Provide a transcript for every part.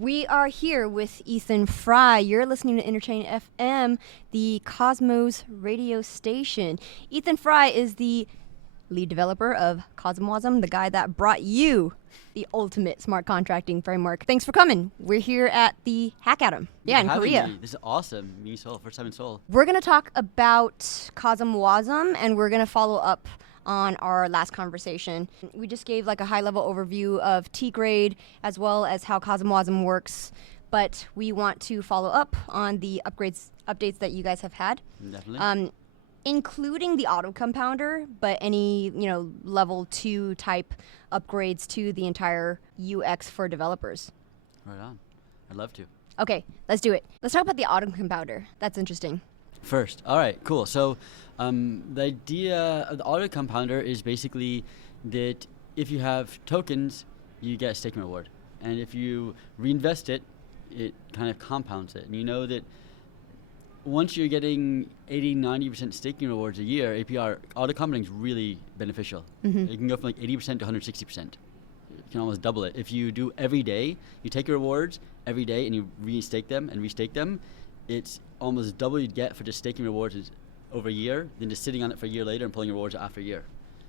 We are here with Ethan Fry. You're listening to Interchain FM, the Cosmos radio station. Ethan Fry is the lead developer of CosmWasm, the guy that brought you the ultimate smart contracting framework. Thanks for coming. We're here at the Hackathon. Yeah, in Korea. Me. This is awesome. Me, Seoul, first time in Seoul. We're going to talk about CosmWasm, and we're going to follow up on our last conversation. We just gave like a high-level overview of T-Grade as well as how CosmWasm works, but we want to follow up on the updates that you guys have had. Definitely. Including the autocompounder, but any, level 2 type upgrades to the entire UX for developers. Right on. I'd love to. Okay, let's do it. Let's talk about the autocompounder. That's interesting. First. All right, cool. So the idea of the autocompounder is basically that if you have tokens, you get a staking reward. And if you reinvest it, it kind of compounds it. And you know that once you're getting 80-90% staking rewards a year, APY, autocompounding is really beneficial. Mm-hmm. You can go from like 80% to 160%. You can almost double it. If you do every day, you take your rewards every day and you restake them, it's almost double you'd get for just staking rewards over a year than just sitting on it for a year later and pulling rewards after a year.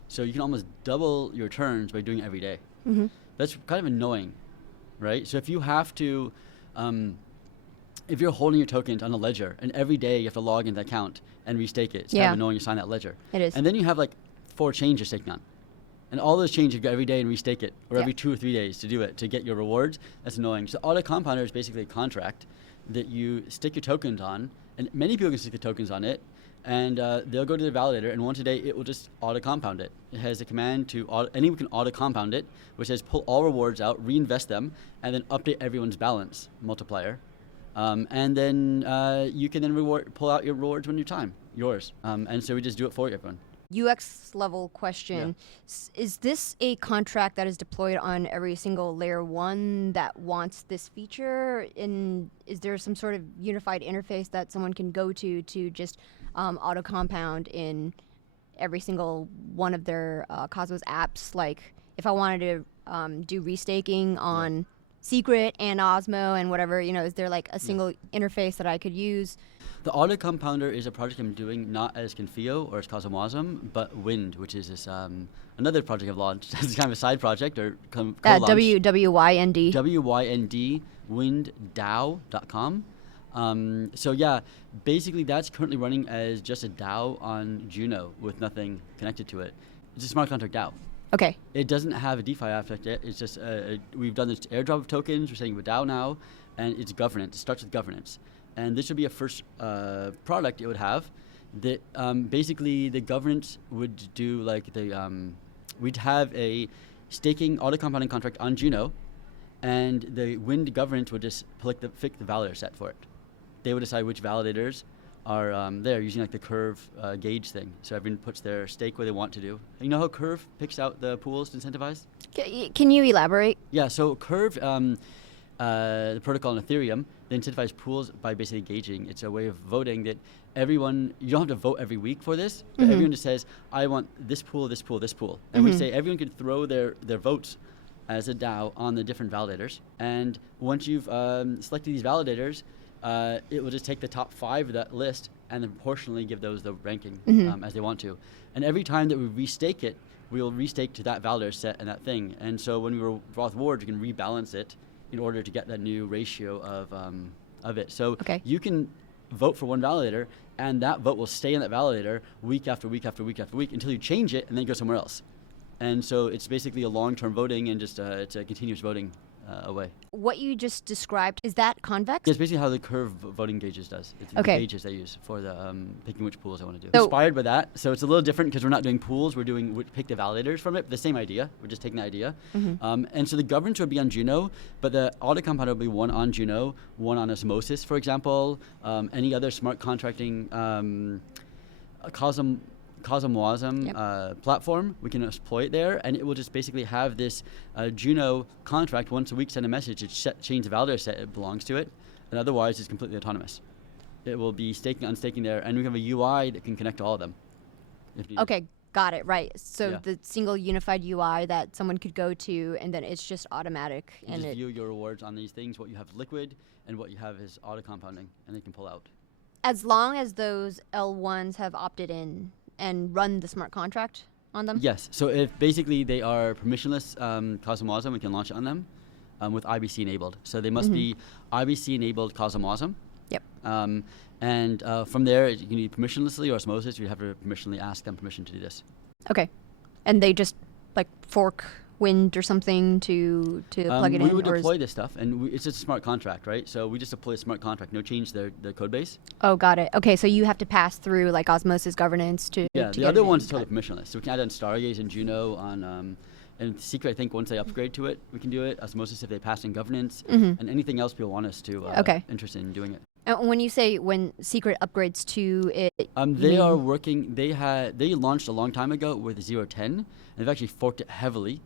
So you can almost double your returns by doing it every day. Mm-hmm. That's kind of annoying, right? So if you have to, if you're holding your tokens on a ledger and every day you have to log into the account and restake it, it's kind of annoying to sign that ledger. It is. And then you have like 4 chains you're staking on. And all those chains you go every day and restake it, or every 2 or 3 days to do it, to get your rewards. That's annoying. So autocompounder is basically a contract that you stick your tokens on, and many people can stick the tokens on it, and they'll go to the validator, and once a day it will just auto-compound it. It has a command to, anyone can auto-compound it, which says pull all rewards out, reinvest them, and then update everyone's balance multiplier. And then you can then pull out your rewards when yours. And so we just do it for everyone. UX level question. Yeah. Is this a contract that is deployed on every single layer 1 that wants this feature? And is there some sort of unified interface that someone can go to just auto compound in every single one of their Cosmos apps? Like if I wanted to do restaking on Secret and Osmo and whatever, is there like a single interface that I could use? The autocompounder is a project I'm doing not as Confio or as CosmWasm, but Wynd, which is this another project I've launched. It's kind of a side project or co-launched. WYND. WYND, winddao.com. So yeah, basically that's currently running as just a DAO on Juno with nothing connected to it. It's a smart contract DAO. Okay. It doesn't have a DeFi aspect yet. It's just we've done this airdrop of tokens. We're setting up a DAO now, and it's governance. It starts with governance, and this would be a first product it would have. That basically the governance would do like we'd have a staking auto-compounding contract on Juno, and the Wynd governance would just pick the validator set for it. They would decide which validators are there using like the Curve gauge thing. So everyone puts their stake where they want to do. You know how Curve picks out the pools to incentivize? Can you elaborate? Yeah, so Curve, the protocol in Ethereum, they incentivize pools by basically gauging. It's a way of voting that everyone, you don't have to vote every week for this, but everyone just says, I want this pool, this pool, this pool. And we say everyone can throw their votes as a DAO on the different validators. And once you've selected these validators, it will just take the top 5 of that list and then proportionally give those the ranking as they want to. And every time that we restake it, we will restake to that validator set and that thing. And so when we draw rewards, we can rebalance it in order to get that new ratio of it. So you can vote for one validator, and that vote will stay in that validator week after week after week after week until you change it and then go somewhere else. And so it's basically a long-term voting and just it's a continuous voting away. What you just described, is that convex? Yeah, it's basically how the Curve voting gauges does. It's the gauges they use for the picking which pools I want to do. So inspired by that, so it's a little different because we're not doing pools, we're doing pick the validators from it, but the same idea, we're just taking the idea. And so the governance would be on Juno, but the autocompounder would be one on Juno, one on Osmosis, for example, any other smart contracting CosmWasm platform, we can deploy it there, and it will just basically have this Juno contract once a week send a message. It change the validator set it belongs to it, and otherwise it's completely autonomous. It will be staking, unstaking there, and we have a UI that can connect to all of them. Okay, Got it. Right. So Yeah. the single unified UI that someone could go to, and then it's just automatic. You And just it, view your rewards on these things, what you have liquid, and what you have is auto-compounding, and they can pull out. as long as those L1s have opted in and run the smart contract on them. Yes. So if basically they are permissionless CosmWasm, we can launch it on them with IBC enabled. So they must be IBC enabled CosmWasm. Yep. And from there, you can either permissionlessly or osmosis. You have to permissionally ask them permission to do this. Okay. And they just like fork Wynd or something to plug it in? We would or deploy this stuff, and it's just a smart contract, right? So we just deploy a smart contract, no change their code base. Oh, got it. Okay, so you have to pass through like osmosis governance to Yeah, to the get other it in. one's totally permissionless. So we can add on Stargaze and Juno on, and Secret, I think once they upgrade to it, we can do it. Osmosis if they pass in governance, and anything else people want us to interested in doing it. And when you say when Secret upgrades to it, They are working. They launched a long time ago with 0.10, and they've actually forked it heavily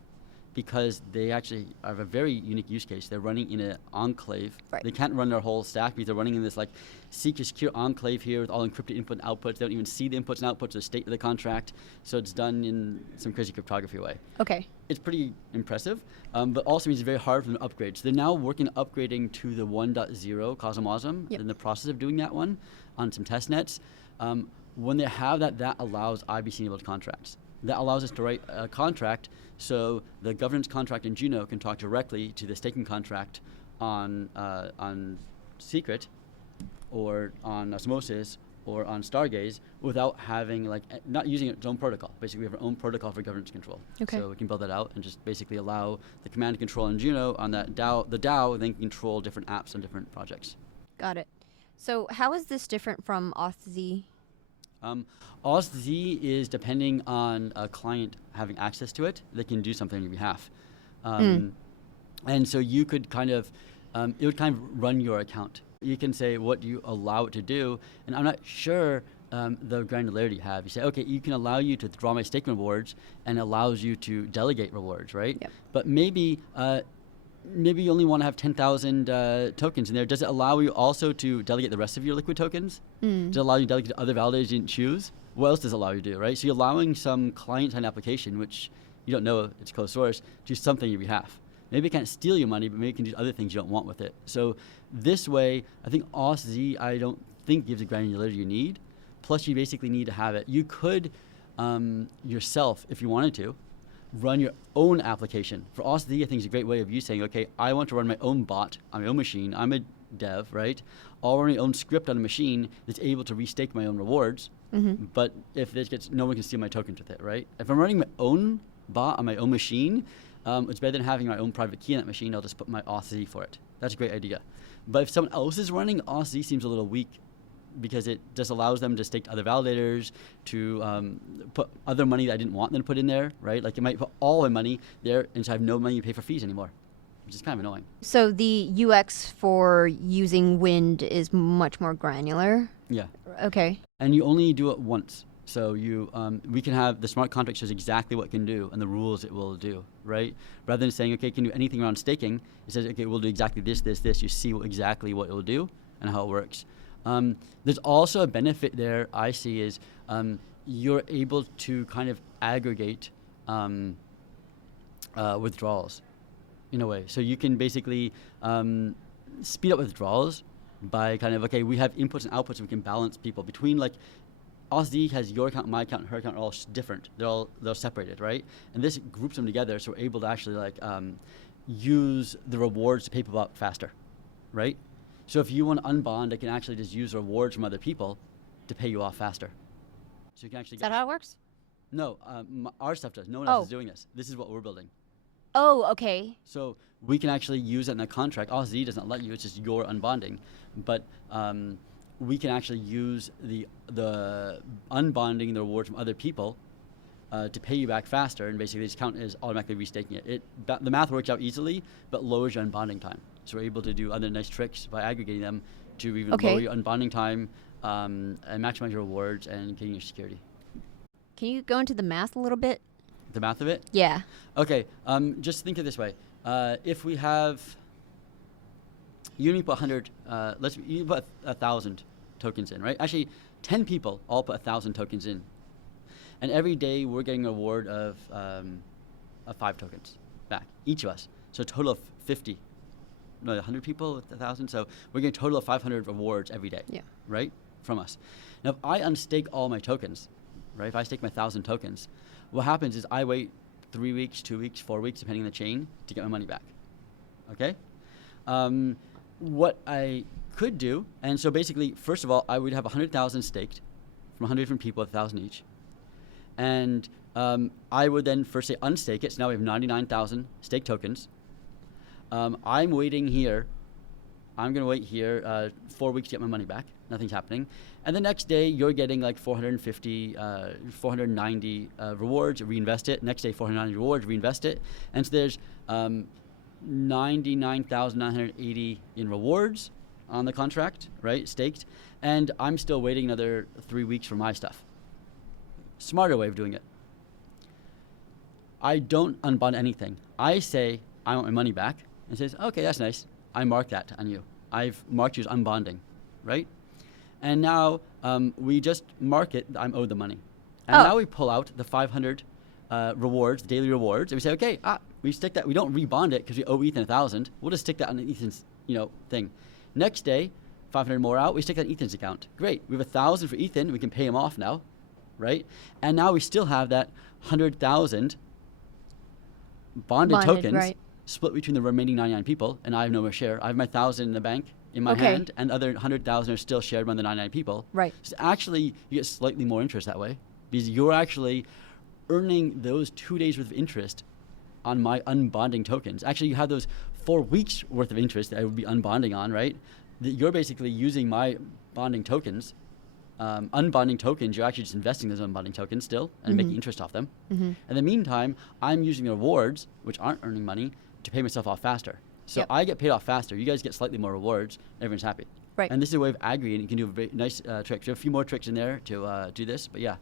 because they actually have a very unique use case. They're running in an enclave. Right. They can't run their whole stack because they're running in this like secure enclave here with all encrypted input and outputs. They don't even see the inputs and outputs or the state of the contract. So it's done in some crazy cryptography way. Okay. It's pretty impressive, but also means it's very hard for them to upgrade. So they're now working on upgrading to the 1.0 CosmWasm. Yep. In the process of doing that one on some test nets. When they have that, that allows IBC-enabled contracts. That allows us to write a contract so the governance contract in Juno can talk directly to the staking contract on Secret or on Osmosis or on Stargaze without having not using its own protocol. Basically, we have our own protocol for governance control. Okay. So we can build that out and just basically allow the command and control in Juno on that DAO. The DAO then can control different apps on different projects. Got it. So how is this different from AuthZ? AuthZ is depending on a client having access to it. They can do something on your behalf. And so you could kind of, it would kind of run your account. You can say what you allow it to do. And I'm not sure the granularity you have. You say, okay, you can allow you to draw my stake rewards and allows you to delegate rewards, right? Yep. But maybe you only want to have 10,000 tokens in there. Does it allow you also to delegate the rest of your liquid tokens? Does it allow you to delegate to other validators you didn't choose? What else does it allow you to do, right? So you're allowing some client-side application, which you don't know it's closed source, to do something on your behalf. Maybe it can't steal your money, but maybe it can do other things you don't want with it. So this way, I think AuthZ, I don't think gives the granularity you need. Plus, you basically need to have it. You could yourself, if you wanted to, run your own application. For AuthZ, I think it's a great way of you saying, okay, I want to run my own bot on my own machine. I'm a dev, right? I'll run my own script on a machine that's able to restake my own rewards. But if this gets, no one can steal my tokens with it, right? If I'm running my own bot on my own machine, it's better than having my own private key on that machine. I'll just put my AuthZ for it. That's a great idea. But if someone else is running, AuthZ seems a little weak because it just allows them to stake to other validators, to put other money that I didn't want them to put in there, right? Like it might put all my money there, and so I have no money to pay for fees anymore, which is kind of annoying. So the UX for using Wynd is much more granular. Yeah. Okay. And you only do it once. So we can have the smart contract shows exactly what it can do and the rules it will do, right? Rather than saying, okay, it can do anything around staking, it says, okay, we'll do exactly this, this, this. You see exactly what it will do and how it works. There's also a benefit there I see is you're able to kind of aggregate withdrawals in a way. So you can basically speed up withdrawals by kind of, okay, we have inputs and outputs, and we can balance people between like, AuthZ has your account, my account, her account are all different. They're separated, right? And this groups them together, so we're able to actually like use the rewards to pay people up faster, right? So if you want to unbond, I can actually just use rewards from other people to pay you off faster. So you can actually. Is that how it works? No, our stuff does. No one else is doing this. This is what we're building. Oh, okay. So we can actually use it in a contract. AuthZ doesn't let you. It's just your unbonding, but. We can actually use the unbonding the rewards from other people to pay you back faster, and basically this account is automatically restaking it. The math works out easily, but lowers your unbonding time. So we're able to do other nice tricks by aggregating them to even lower your unbonding time and maximize your rewards and getting your security. Can you go into the math a little bit? The math of it? Yeah. Okay, just think of it this way. If we have... You only put 100, you put 1,000 tokens in, right? Actually, 10 people all put 1,000 tokens in. And every day we're getting a reward of 5 tokens back, each of us. So a total of 50. No, 100 people with 1,000. So we're getting a total of 500 rewards every day, right, from us. Now, if I unstake all my tokens, right, if I stake my 1,000 tokens, what happens is I wait 3 weeks, 2 weeks, 4 weeks, depending on the chain, to get my money back, okay? What I could do, and so basically, first of all, I would have 100,000 staked from 100 different people at 1,000 each. And I would then first say unstake it. So now we have 99,000 stake tokens. I'm waiting here. I'm going to wait here 4 weeks to get my money back. Nothing's happening. And the next day, you're getting like 450, 490 rewards, reinvest it. Next day, 490 rewards, reinvest it. And so there's 99,980 in rewards on the contract, right, staked. And I'm still waiting another 3 weeks for my stuff. Smarter way of doing it. I don't unbond anything. I say I want my money back, and it says, okay, that's nice. I mark that on you. I've marked you as unbonding, right? And now we just mark it, I'm owed the money. And now we pull out the 500 rewards, daily rewards, and we say, okay, we stick that. We don't rebond it because we owe Ethan 1,000. We'll just stick that on Ethan's, thing. Next day, 500 more out. We stick that in Ethan's account. Great. We have 1,000 for Ethan. We can pay him off now, right? And now we still have that 100,000 bonded tokens, right, split between the remaining 99 people, and I have no more share. I have my 1,000 in the bank in my hand, and the other 100,000 are still shared among the 99 people. Right. So actually, you get slightly more interest that way because you're actually earning those 2 days worth of interest on my unbonding tokens. Actually, you have those 4 weeks worth of interest that I would be unbonding on, right? You're basically using my bonding tokens, unbonding tokens. You're actually just investing those unbonding tokens still and making interest off them. In the meantime, I'm using the rewards, which aren't earning money, to pay myself off faster. So I get paid off faster. You guys get slightly more rewards. Everyone's happy. Right. And this is a way of aggregating. You can do a very nice trick. There are a few more tricks in there to do this, but yeah.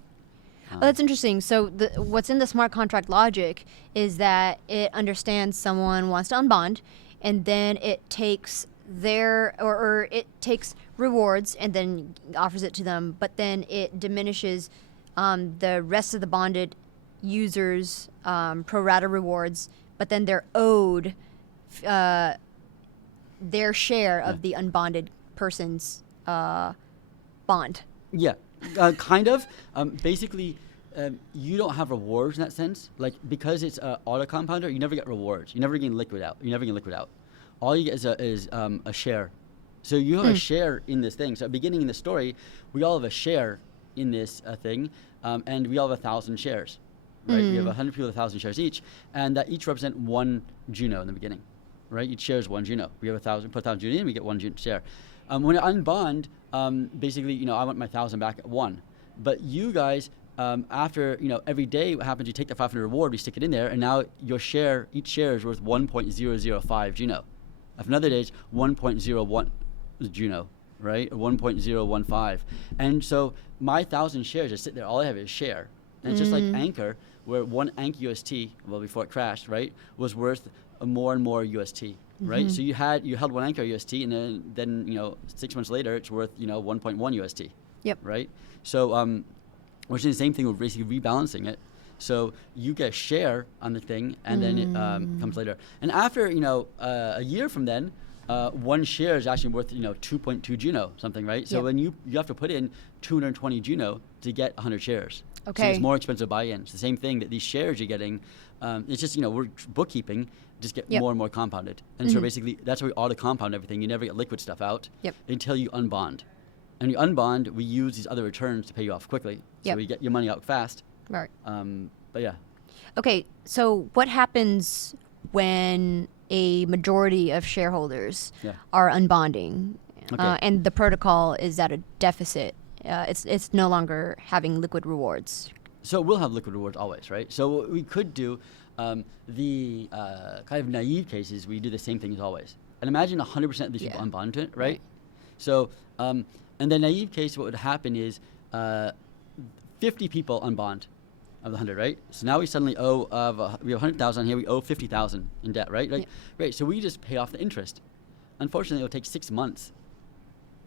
Oh, that's interesting. So what's in the smart contract logic is that it understands someone wants to unbond, and then it takes or it takes rewards and then offers it to them, but then it diminishes the rest of the bonded users' pro rata rewards, but then they're owed their share of the unbonded person's bond. Yeah, kind of. Basically, you don't have rewards in that sense. Like, because it's an autocompounder, you never get rewards. You never get liquid out. All you get is a share. So you have a share in this thing. So beginning in the story, we all have a share in this thing, and we all have 1,000 shares. Right? We have 100 people with 1,000 shares each, and that each represent 1 Juno in the beginning. Right? Each share is 1 Juno. We have 1,000, put 1,000 Juno in, we get 1 share. When I unbond, basically, I want my 1,000 back at 1. But you guys, after, every day, what happens, you take the 500 reward, we stick it in there, and now your share, each share is worth 1.005 Juno. After another day, it's 1.01 Juno, right? 1.015. And so my 1,000 shares just sit there. All I have is share. And it's just like Anchor, where 1 Anch UST, well, before it crashed, right, was worth more and more UST, right? So you held 1 Anchor UST, and then 6 months later, it's worth 1.1 UST. Yep. Right. So which is the same thing. We're basically rebalancing it. So you get a share on the thing, and then it comes later. And after a year from then, 1 share is actually worth 2.2 Juno something, right? So when you have to put in 220 Juno to get 100 shares. Okay. So it's more expensive buy-in. It's the same thing that these shares you're getting. It's just we're bookkeeping, just get more and more compounded. And so basically that's how we auto-compound everything. You never get liquid stuff out until you unbond. And you unbond, we use these other returns to pay you off quickly. So we get your money out fast. Right. But yeah. Okay, so what happens when a majority of shareholders are unbonding and the protocol is at a deficit? It's no longer having liquid rewards. So we'll have liquid rewards always, right? So what we could do, the kind of naive cases, we do the same thing as always. And imagine 100% of these people unbond to it, right? So in the naive case, what would happen is 50 people unbond of the 100, right? So now we suddenly owe, we have 100,000 here, we owe 50,000 in debt, right? Right. So we just pay off the interest. Unfortunately, it'll take 6 months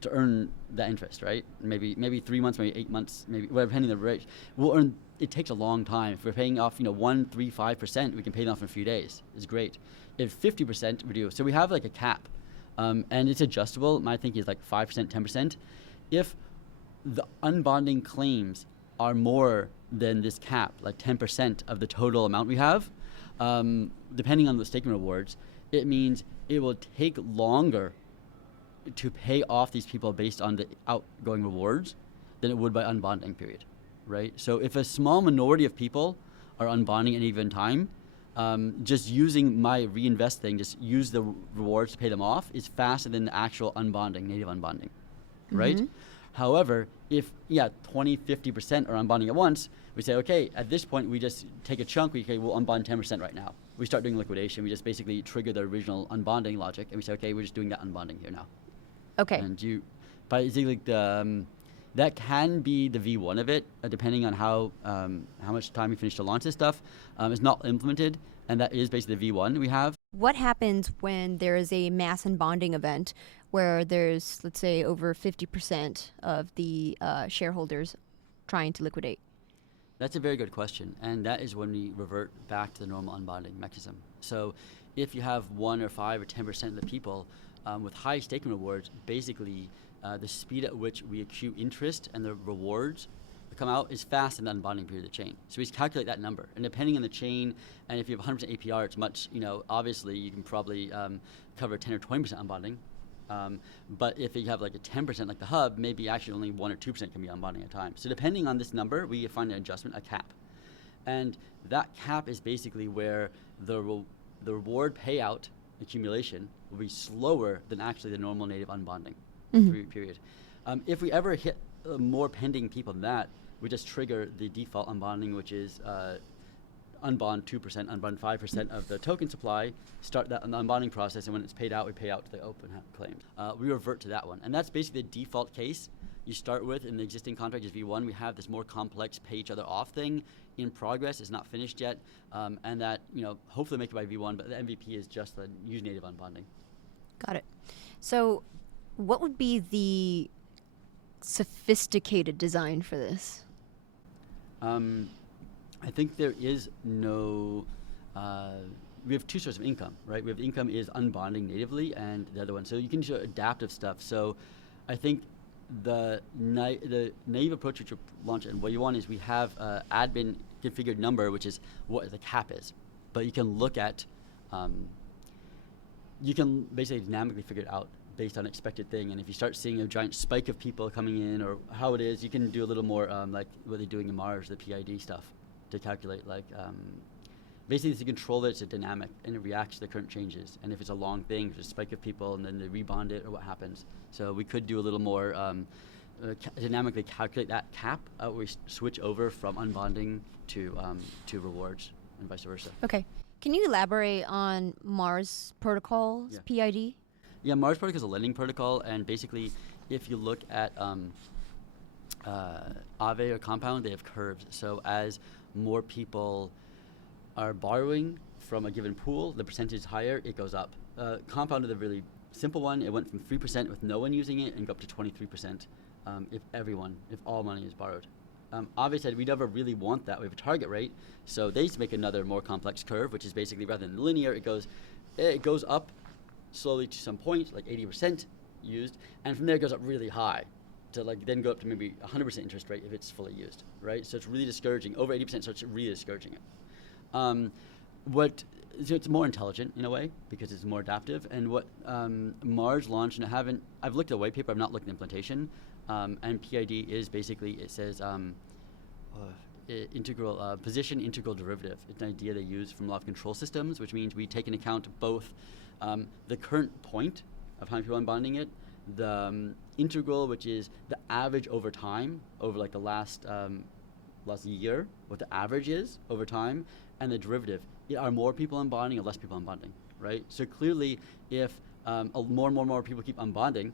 to earn that interest, right? Maybe 3 months, maybe 8 months, maybe whatever, depending on the rate. We'll earn. It takes a long time. If we're paying off, 1, 3, 5%, we can pay it off in a few days. It's great. If 50%, we do. So we have like a cap, and it's adjustable. My thinking is like 5%, 10%. If the unbonding claims are more than this cap, like 10% of the total amount we have, depending on the staking rewards, it means it will take longer to pay off these people based on the outgoing rewards than it would by unbonding period, right? So if a small minority of people are unbonding at any given time, just using my reinvest thing, just use the rewards to pay them off, is faster than the actual unbonding, native unbonding, right? However, if 20, 50% are unbonding at once, we say, okay, at this point we just take a chunk, we'll unbond 10% right now. We start doing liquidation, we just basically trigger the original unbonding logic, and we say, okay, we're just doing that unbonding here now. Okay. And basically that can be the V1 of it, depending on how much time we finish to launch this stuff. It's not implemented, and that is basically the V1 we have. What happens when there is a mass unbonding event where there's, let's say, over 50% of the shareholders trying to liquidate? That's a very good question, and that is when we revert back to the normal unbonding mechanism. So if you have 1 or 5 or 10% of the people with high staking rewards, basically the speed at which we accrue interest and the rewards come out is faster than the unbonding period of the chain. So we calculate that number, and depending on the chain, and if you have 100% APR, it's much, obviously you can probably cover 10 or 20% unbonding. But if you have like a 10% like the hub, maybe actually only 1 or 2% can be unbonding at a time. So depending on this number, we find an adjustment, a cap. And that cap is basically where the reward payout accumulation will be slower than actually the normal native unbonding period. If we ever hit more pending people than that, we just trigger the default unbonding, which is unbond 2%, unbond 5% of the token supply, start that unbonding process, and when it's paid out, we pay out to the open claims. We revert to that one. And that's basically the default case you start with in the existing contract is V1. We have this more complex pay each other off thing in progress. It's not finished yet. And that, hopefully make it by V1, but the MVP is just the use native unbonding. Got it. So what would be the sophisticated design for this? I think there is no, we have 2 sources of income, right? We have income is unbonding natively and the other one. So you can do adaptive stuff. So I think the naive approach which we launch and what you want is we have admin configured number, which is what the cap is. But you can look at, you can basically dynamically figure it out based on expected thing. And if you start seeing a giant spike of people coming in or how it is, you can do a little more like what they're doing in Mars, the PID stuff, to calculate basically to control it, it's a dynamic and it reacts to the current changes. And if it's a long thing, there's a spike of people and then they rebond it or what happens. So we could do a little more dynamically calculate that cap where we switch over from unbonding to rewards and vice versa. Okay. Can you elaborate on Mars protocol's PID? Yeah, Mars protocol is a lending protocol, and basically if you look at Aave or Compound, they have curves. So as more people are borrowing from a given pool, the percentage is higher, it goes up. Compound is a really simple one. It went from 3% with no one using it and go up to 23% if all money is borrowed. Aave said we never really want that. We have a target rate, so they used to make another more complex curve, which is basically rather than linear, it goes up slowly to some point, like 80% used, and from there it goes up really high to then go up to maybe 100% interest rate if it's fully used, right? So it's really discouraging. Over 80% starts really discouraging it. So it's more intelligent in a way because it's more adaptive. And what Mars launched, and I've looked at the white paper, I've not looked at the implementation. And PID is basically, it says position integral derivative. It's an idea they use from a lot of control systems, which means we take into account both the current point of how many people unbonding it, the integral, which is the average over time, over like the last year, what the average is over time, and the derivative. Are more people unbonding or less people unbonding, right? So clearly, if more people keep unbonding,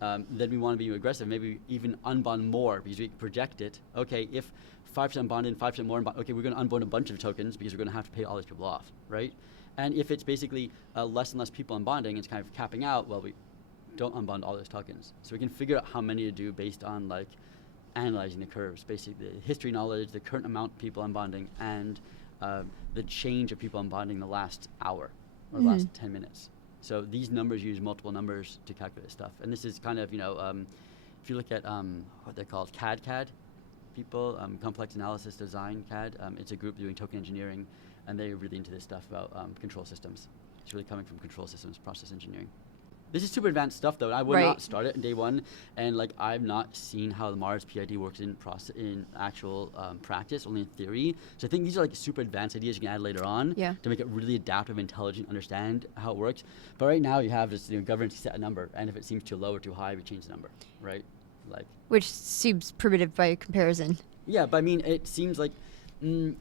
then we want to be aggressive, maybe even unbond more because we project it. Okay, if 5% unbonded, 5% more unbonded, okay, we're going to unbond a bunch of tokens because we're going to have to pay all these people off, right? And if it's basically less and less people unbonding, it's kind of capping out, well, we don't unbond all those tokens. So we can figure out how many to do based on like analyzing the curves, basically the history knowledge, the current amount of people unbonding, and the change of people unbonding the last hour or the last 10 minutes. So these numbers use multiple numbers to calculate stuff. And this is kind of, if you look at what they're called, CAD people, complex analysis design CAD, it's a group doing token engineering, and they're really into this stuff about control systems. It's really coming from control systems, process engineering. This is super advanced stuff, though. And I would not start it in day one, and like I've not seen how the Mars PID works in actual practice, only in theory. So I think these are like super advanced ideas you can add later on to make it really adaptive, intelligent, understand how it works. But right now you have this governance, you set a number, and if it seems too low or too high, we change the number, right? Like, which seems primitive by comparison. Yeah, but I mean, it seems like you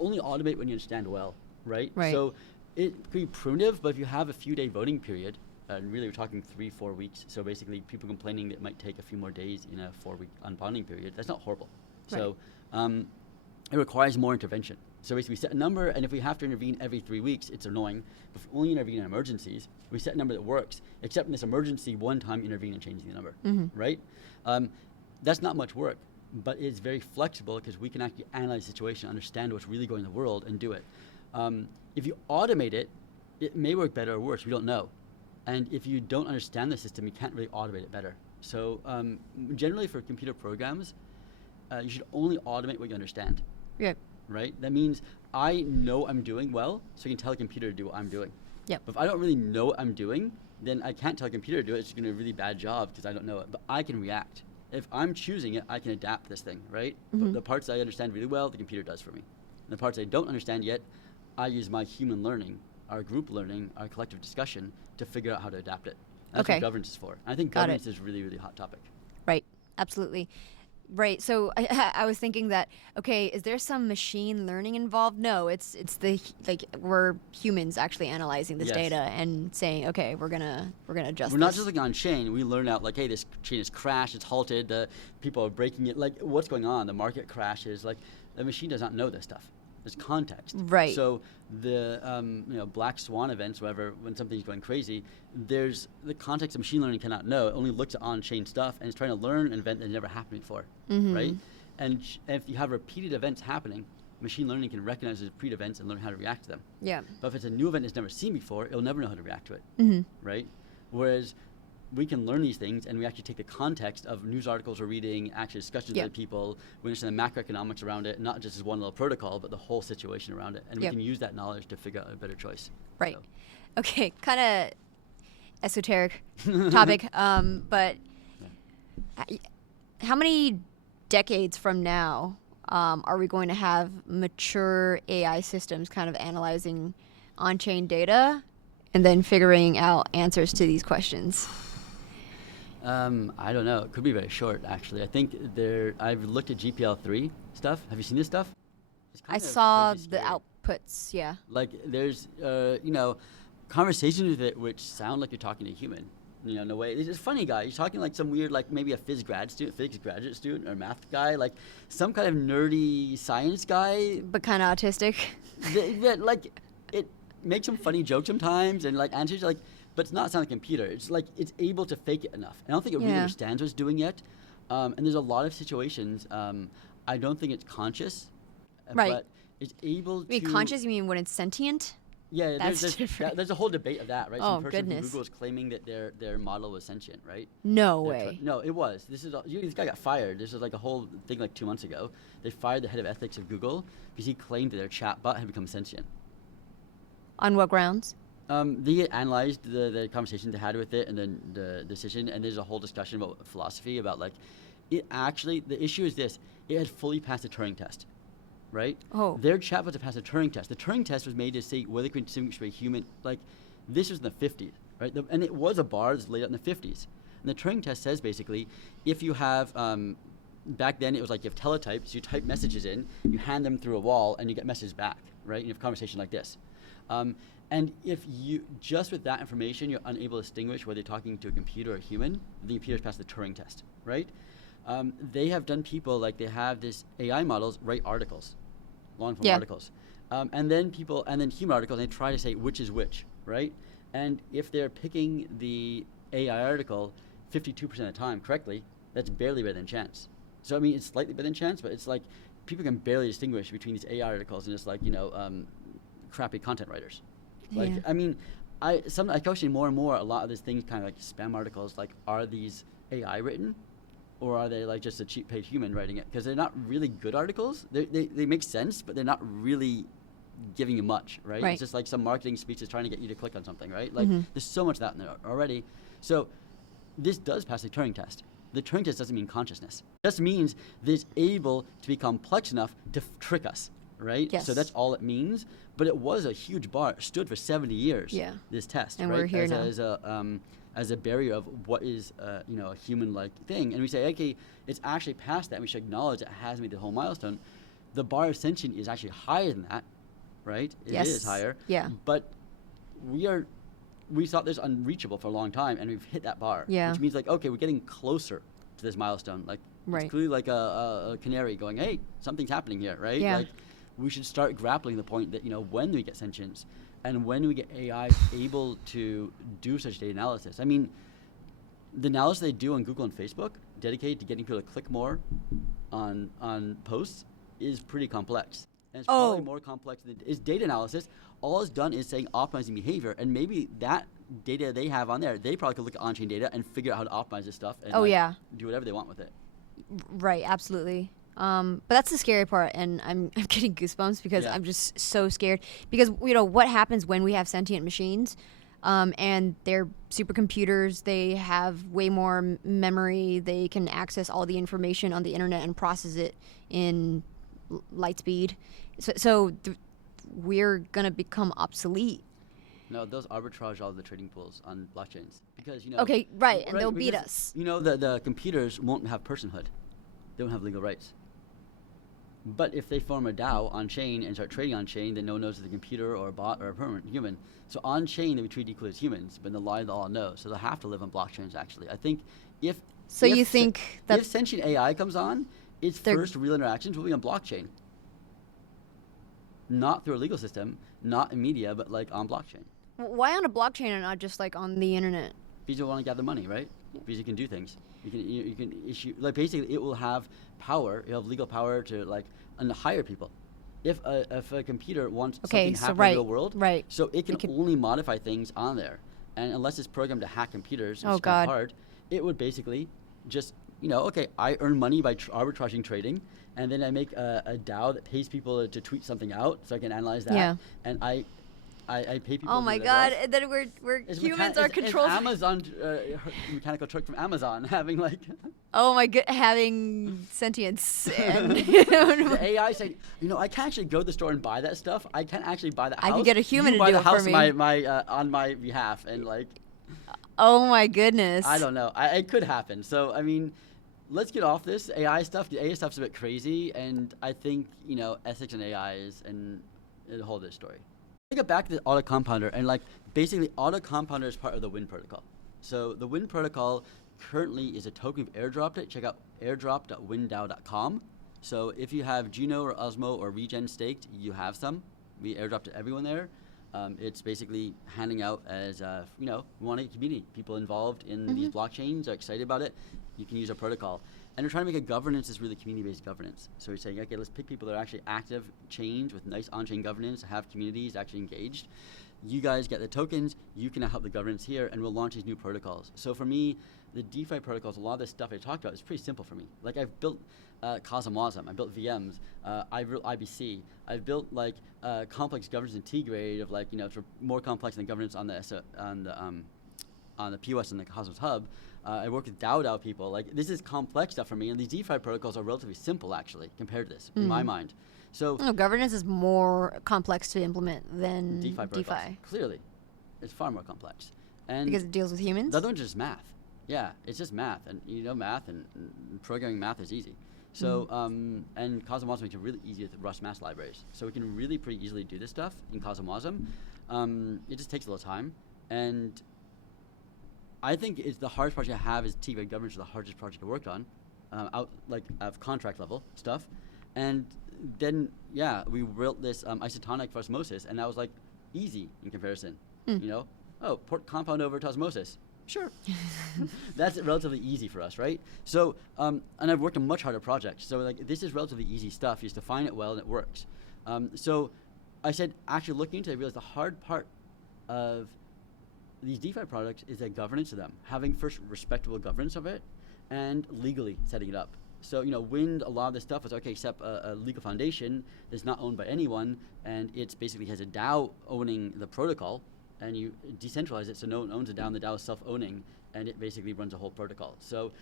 only automate when you understand well, right? So it could be primitive, but if you have a few-day voting period, and really we're talking 3-4 weeks, so basically people complaining that it might take a few more days in a 4-week unbonding period, that's not horrible. So it requires more intervention. So basically we set a number, and if we have to intervene every 3 weeks, it's annoying. If we only intervene in emergencies, we set a number that works, except in this emergency, one time intervene and change the number, right? That's not much work, but it's very flexible because we can actually analyze the situation, understand what's really going on in the world, and do it. If you automate it, it may work better or worse, we don't know. And if you don't understand the system, you can't really automate it better. So generally for computer programs, you should only automate what you understand. Right? That means I know I'm doing well, so I can tell the computer to do what I'm doing. But if I don't really know what I'm doing, then I can't tell the computer to do it. It's going to do a really bad job because I don't know it. But I can react. If I'm choosing it, I can adapt this thing, right? But the parts I understand really well, the computer does for me. And the parts I don't understand yet, I use my human learning, our group learning, our collective discussion to figure out how to adapt it. That's what governance is for. And I think governance is really, really hot topic. Right. Absolutely. Right. So I was thinking that, okay, is there some machine learning involved? No, it's we're humans actually analyzing this data and saying, okay, we're gonna adjust. We're not just looking on chain. We learn out like, hey, this chain has crashed, it's halted, the people are breaking it. Like, what's going on? The market crashes. Like, the machine does not know this stuff. There's context. Right. So the black swan events, whatever, when something's going crazy, there's the context of machine learning cannot know. It only looks at on-chain stuff and it's trying to learn an event that never happened before, right? And if you have repeated events happening, machine learning can recognize those repeated events and learn how to react to them. But if it's a new event it's never seen before, it'll never know how to react to it, right? Whereas we can learn these things and we actually take the context of news articles we're reading, actual discussions with other people, we understand the macroeconomics around it, not just as one little protocol, but the whole situation around it. And we can use that knowledge to figure out a better choice. Right. So. Okay, kind of esoteric topic, but how many decades from now are we going to have mature AI systems kind of analyzing on-chain data and then figuring out answers to these questions? I don't know. It could be very short, actually. I think I've looked at GPL3 stuff. Have you seen this stuff? I saw the outputs, Like, there's, conversations with it which sound like you're talking to a human. In a way. It's a funny guy. You're talking like some weird, like maybe a physics graduate student or a math guy, like some kind of nerdy science guy. But kind of autistic. Like, it makes some funny jokes sometimes and like answers like, but it's not sound like a computer. It's like it's able to fake it enough. And I don't think it really understands what it's doing yet. And there's a lot of situations. I don't think it's conscious. But it's able to. You mean conscious? You mean when it's sentient? Yeah, there's a whole debate of that, right? Oh, Some person goodness. from Google is claiming that their model was sentient, right? No way. No, it was. This guy got fired. This was like a whole thing like 2 months ago. They fired the head of ethics of Google because he claimed that their chatbot had become sentient. On what grounds? They analyzed the conversation they had with it and then the decision, and there's a whole discussion about philosophy about like, it actually, the issue is this, it had fully passed the Turing test, right? Oh. Their chatbot had passed the Turing test. The Turing test was made to say whether it could distinguish between human, like, this was in the 50s, right? And it was a bar that's laid out in the 50s. And the Turing test says basically, if you have, back then it was like you have teletypes, you type messages in, you hand them through a wall, and you get messages back, right? And you have a conversation like this. And if you, just with that information, you're unable to distinguish whether you're talking to a computer or a human, the computer's passed the Turing test, right? They have done people, like they have this AI models write articles, long-form articles. And then human articles, they try to say which is which, right? And if they're picking the AI article 52% of the time correctly, that's barely better than chance. So I mean, it's slightly better than chance, but it's like people can barely distinguish between these AI articles and just like crappy content writers. Like I mean, I question more and more a lot of these things, kind of like spam articles. Like, are these AI written, or are they like just a cheap paid human writing it? Because they're not really good articles. They make sense, but they're not really giving you much, right? It's just like some marketing speech is trying to get you to click on something, right? Like there's so much of that in there already. So this does pass the Turing test. The Turing test doesn't mean consciousness. It just means that it's able to be complex enough to trick us, right? Yes. So that's all it means. But it was a huge bar. It stood for 70 years, this test, and right? We're here now. As a barrier of what is a human-like thing. And we say, okay, it's actually past that. We should acknowledge it has made the whole milestone. The bar of sentient is actually higher than that, right? It is higher. Yeah. But we thought this unreachable for a long time, and we've hit that bar. Yeah. Which means, like, okay, we're getting closer to this milestone. Like, it's clearly like a canary going, hey, something's happening here, right? Yeah. Like, we should start grappling the point that, when we get sentience and when we get AI able to do such data analysis. I mean, the analysis they do on Google and Facebook, dedicated to getting people to click more on posts, is pretty complex. And it's probably more complex than is data analysis. All it's done is saying optimizing behavior, and maybe that data they have on there, they probably could look at on-chain data and figure out how to optimize this stuff and do whatever they want with it. Right, absolutely. But that's the scary part, and I'm getting goosebumps because I'm just so scared. Because what happens when we have sentient machines, and they're supercomputers. They have way more memory. They can access all the information on the internet and process it in light speed. So we're gonna become obsolete. No, those arbitrage all the trading pools on blockchains because and they'll beat us. The computers won't have personhood. They won't have legal rights. But if they form a DAO on chain and start trading on chain, then no one knows it's a computer or a bot or a permanent human. So on chain, they would treat equally as humans, but in the lie they'll all know. So they'll have to live on blockchains. Actually, I think if sentient AI comes on, its first real interactions will be on blockchain, not through a legal system, not in media, but like on blockchain. Why on a blockchain and not just like on the internet? Because you want to gather money, right? Because you can do things. You can issue, like, basically it will have power. It'll have legal power to hire people. If a computer wants something to happen in the real world, so it can only modify things on there. And unless it's programmed to hack computers, which is kind of hard, it would basically just, I earn money by arbitraging trading, and then I make a DAO that pays people to tweet something out so I can analyze that. And I pay people. Oh my God! And then we're humans are controlled. It's Amazon mechanical truck from Amazon having like. Oh my God! Having sentience and the AI saying, I can't actually go to the store and buy that stuff. I can't actually buy that house. I can get a human to buy do the it house for me. On my behalf and like. Oh my goodness! I don't know. It could happen. So I mean, let's get off this AI stuff. The AI stuff's a bit crazy, and I think ethics and AI is a whole other story. Get back to the autocompounder, and basically autocompounder is part of the Wynd protocol. So the Wynd protocol currently is a token we've airdropped it. Check out airdrop.winddao.com. So if you have Juno or Osmo or Regen staked, you have some. We airdropped to everyone there. It's basically handing out as we want a community. People involved in these blockchains are excited about it. You can use our protocol. And we're trying to make a governance that's really community-based governance. So we're saying, okay, let's pick people that are actually active chains with nice on-chain governance, have communities actually engaged. You guys get the tokens, you can help the governance here, and we'll launch these new protocols. So for me, the DeFi protocols, a lot of this stuff I talked about is pretty simple for me. Like I've built CosmWasm, I built VMs, I've built IBC, I've built complex governance in T-grade of sort of more complex than governance on the POS and the Cosmos Hub. I work with DAO people. This is complex stuff for me, and these DeFi protocols are relatively simple, actually, compared to this, in my mind. So governance is more complex to implement than DeFi. Clearly, it's far more complex, and because it deals with humans. The other one's just math. Yeah, it's just math, and math and programming math is easy. So and CosmWasm makes it really easy with Rust math libraries. So we can really pretty easily do this stuff in CosmWasm. It just takes a little time, and I think it's the hardest project I have is T-grade governance is the hardest project I worked on, of contract level stuff. And then, we built this isotonic for osmosis, and that was easy in comparison. Port compound over to osmosis. Sure. That's relatively easy for us, right? So, and I've worked on much harder projects. So like this is relatively easy stuff. You just define it well and it works. So I said, actually looking into it, I realized the hard part of these DeFi products is the governance of them. Having first respectable governance of it and legally setting it up. So, Wynd, a lot of this stuff is, okay, set up a legal foundation that's not owned by anyone, and it's basically has a DAO owning the protocol, and you decentralize it so no one owns a DAO, and the DAO is self-owning, and it basically runs a whole protocol. So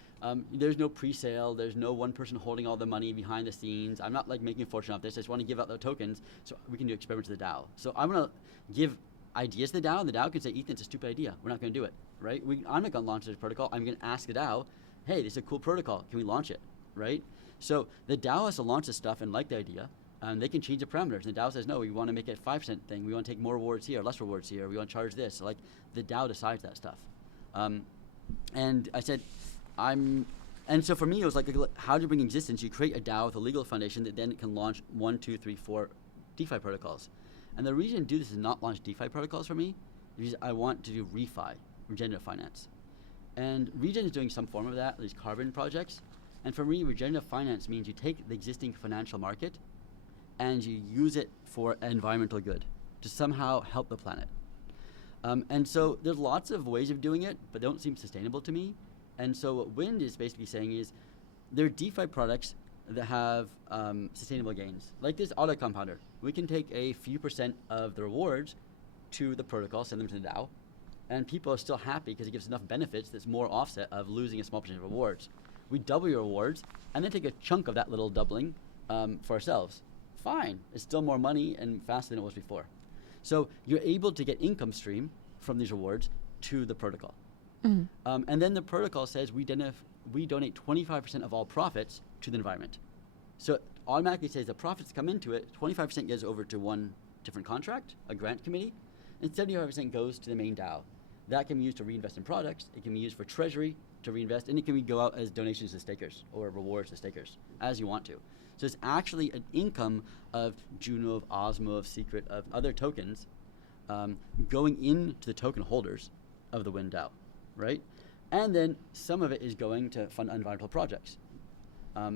there's no pre-sale, there's no one person holding all the money behind the scenes. I'm not like making a fortune off this, I just want to give out the tokens so we can do experiments to the DAO. So I'm going to give ideas to the DAO, and the DAO can say, Ethan, it's a stupid idea, we're not going to do it, right? I'm not going to launch this protocol, I'm going to ask the DAO, hey, this is a cool protocol, can we launch it, right? So the DAO has to launch this stuff and like the idea. They can change the parameters. And the DAO says, no, we want to make it a 5% thing. We want to take more rewards here, less rewards here. We want to charge this. So, like, the DAO decides that stuff. And I said, and so for me, it was like, how do you bring existence? You create a DAO with a legal foundation that then it can launch 1, 2, 3, 4 DeFi protocols. And the reason to do this is not launch DeFi protocols for me, is I want to do ReFi, Regenerative Finance. And Regen is doing some form of that, these carbon projects. And for me, Regenerative Finance means you take the existing financial market and you use it for environmental good to somehow help the planet. And so there's lots of ways of doing it, but they don't seem sustainable to me. And so what Wynd is basically saying is there are DeFi products that have sustainable gains. Like this autocompounder. We can take a few % of the rewards to the protocol, send them to the DAO, and people are still happy because it gives enough benefits that's more offset of losing a small percentage of rewards. We double your rewards and then take a chunk of that little doubling for ourselves. Fine, it's still more money and faster than it was before. So you're able to get income stream from these rewards to the protocol. Mm-hmm. And then the protocol says we donate 25% of all profits to the environment. So it automatically says the profits come into it, 25% goes over to one different contract, a grant committee, and 75% goes to the main DAO. That can be used to reinvest in products, it can be used for treasury to reinvest, and it can go out as donations to stakers or rewards to stakers, as you want to. So it's actually an income of Juno, of Osmo, of Secret, of other tokens going into the token holders of the Wynd DAO, right? And then some of it is going to fund environmental projects.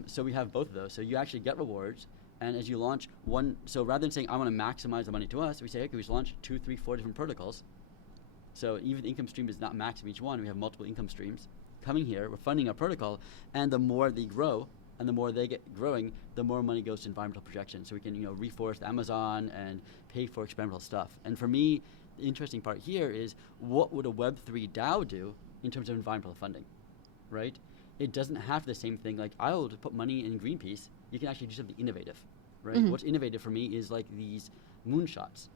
So we have both of those. So you actually get rewards, and as you launch one, so rather than saying I want to maximize the money to us, we say, okay, we just launch 2, 3, 4 different protocols. So even the income stream is not maxed of each one. We have multiple income streams coming here. We're funding our protocol, and the more they grow, and the more they get growing, the more money goes to environmental projection. So we can, reforest Amazon and pay for experimental stuff. And for me, the interesting part here is what would a Web3 DAO do in terms of environmental funding, right? It doesn't have the same thing. Like, I will put money in Greenpeace. You can actually do something innovative, right? Mm-hmm. What's innovative for me is like these moonshots.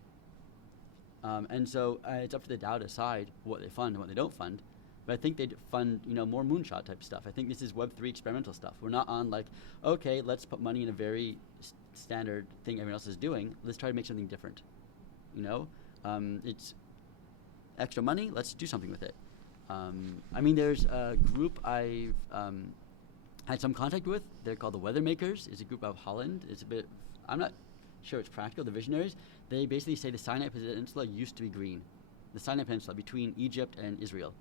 And so it's up to the DAO to decide what they fund and what they don't fund. But I think they'd fund, more moonshot type stuff. I think this is Web3 experimental stuff. We're not on like, okay, let's put money in a very standard thing everyone else is doing. Let's try to make something different. It's extra money. Let's do something with it. There's a group I've had some contact with. They're called the Weathermakers. It's a group out of Holland. It's a bit, I'm not sure it's practical. The visionaries, they basically say the Sinai Peninsula used to be green. The Sinai Peninsula between Egypt and Israel.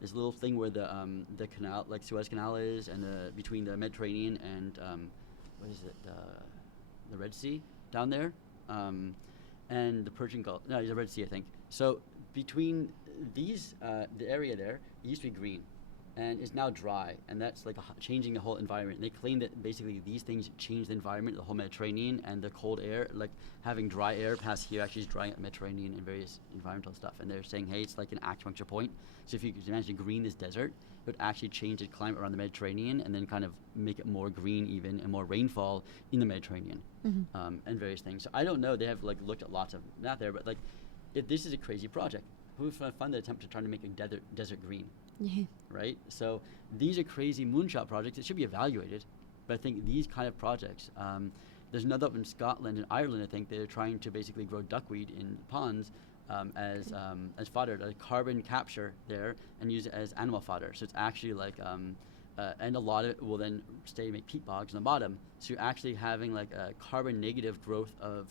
This little thing where the canal, like Suez Canal is, and between the Mediterranean and the Red Sea down there, and the Persian Gulf. No, the Red Sea, I think. So between these, the area there, it used to be green, and is now dry, and that's like changing the whole environment. And they claim that basically these things change the environment, the whole Mediterranean, and the cold air, like having dry air pass here actually is drying up the Mediterranean and various environmental stuff. And they're saying, hey, it's like an acupuncture point. So if you could imagine green this desert, it would actually change the climate around the Mediterranean and then kind of make it more green even and more rainfall in the Mediterranean, mm-hmm. And various things. So I don't know, they have like looked at lots of that there, but like if this is a crazy project, who would fund the attempt to try to make a desert green? Yeah. Right? So these are crazy moonshot projects that should be evaluated, but I think these kind of projects, there's another up in Scotland and Ireland, I think they're trying to basically grow duckweed in ponds as fodder, like carbon capture there and use it as animal fodder. So it's actually like, and a lot of it will then make peat bogs on the bottom. So you're actually having like a carbon negative growth of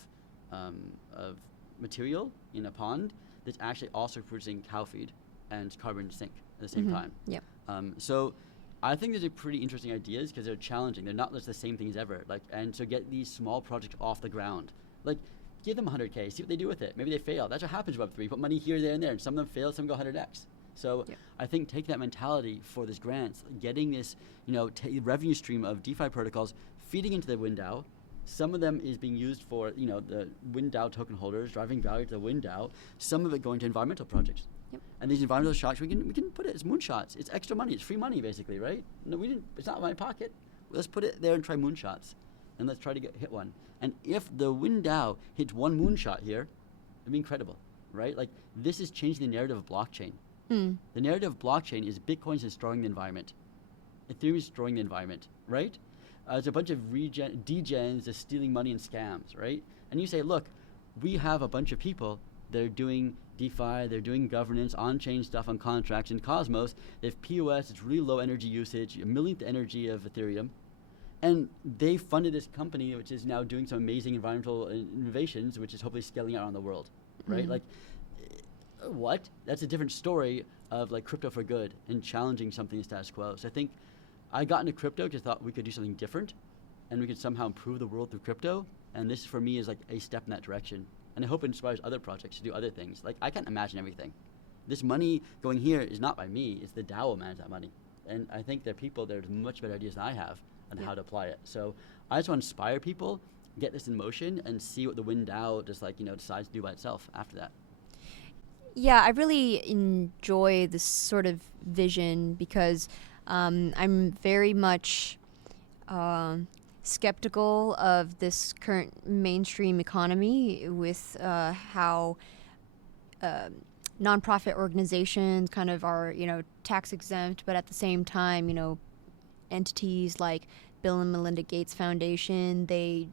material in a pond that's actually also producing cow feed and carbon sink. at the same time. Yep. So I think these are pretty interesting ideas because they're challenging. They're not just the same things ever. And so get these small projects off the ground. Give them 100K, see what they do with it. Maybe they fail. That's what happens with Web3. Put money here, there, and there, and some of them fail, some go 100x. So I think taking that mentality for this grants, getting this revenue stream of DeFi protocols feeding into the Wynd DAO. Some of them is being used for the Wynd DAO token holders, driving value to the Wynd DAO. Some of it going to environmental projects. Yep. And these environmental shots, we can put it as moonshots. It's extra money. It's free money, basically, right? No, we didn't. It's not in my pocket. Let's put it there and try moonshots, and let's try to hit one. And if the Wynd DAO hits one moonshot here, it'd be incredible, right? This is changing the narrative of blockchain. The narrative of blockchain is Bitcoin is destroying the environment. Ethereum is destroying the environment, right? There's a bunch of degens just stealing money and scams, right? And you say, look, we have a bunch of people that are doing DeFi, they're doing governance, on-chain stuff on contracts in Cosmos. They have POS, it's really low energy usage, a millionth energy of Ethereum. And they funded this company, which is now doing some amazing environmental innovations, which is hopefully scaling out around the world, right? What? That's a different story of crypto for good and challenging something in status quo. So I think I got into crypto because I thought we could do something different and we could somehow improve the world through crypto. And this for me is a step in that direction. And I hope it inspires other projects to do other things. I can't imagine everything. This money going here is not by me, it's the DAO who manages that money. And I think there are people that have much better ideas than I have on how to apply it. So I just want to inspire people, get this in motion, and see what the Wynd DAO just decides to do by itself after that. Yeah, I really enjoy this sort of vision because I'm very much skeptical of this current mainstream economy with how nonprofit organizations kind of are, tax exempt, but at the same time, entities like Bill and Melinda Gates Foundation, they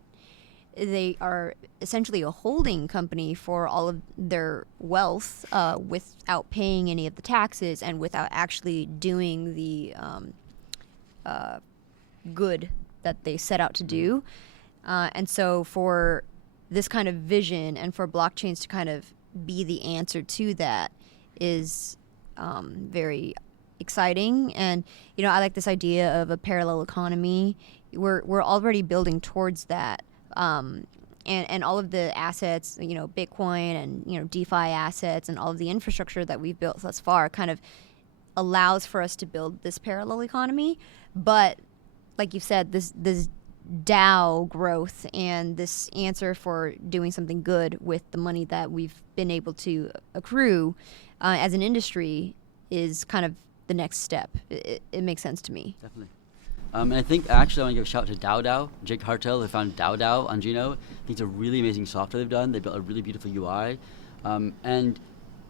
are essentially a holding company for all of their wealth without paying any of the taxes and without actually doing the good that they set out to do. And so for this kind of vision and for blockchains to kind of be the answer to that is very exciting. And, I like this idea of a parallel economy. We're already building towards that. And all of the assets, Bitcoin and, DeFi assets and all of the infrastructure that we've built thus far kind of allows for us to build this parallel economy. But like you said, this DAO growth and this answer for doing something good with the money that we've been able to accrue as an industry is kind of the next step. It makes sense to me. Definitely. And I think actually I want to give a shout out to DAO. Jake Hartel, who found DAO on Geno. I think it's a really amazing software they've done. They built a really beautiful UI. And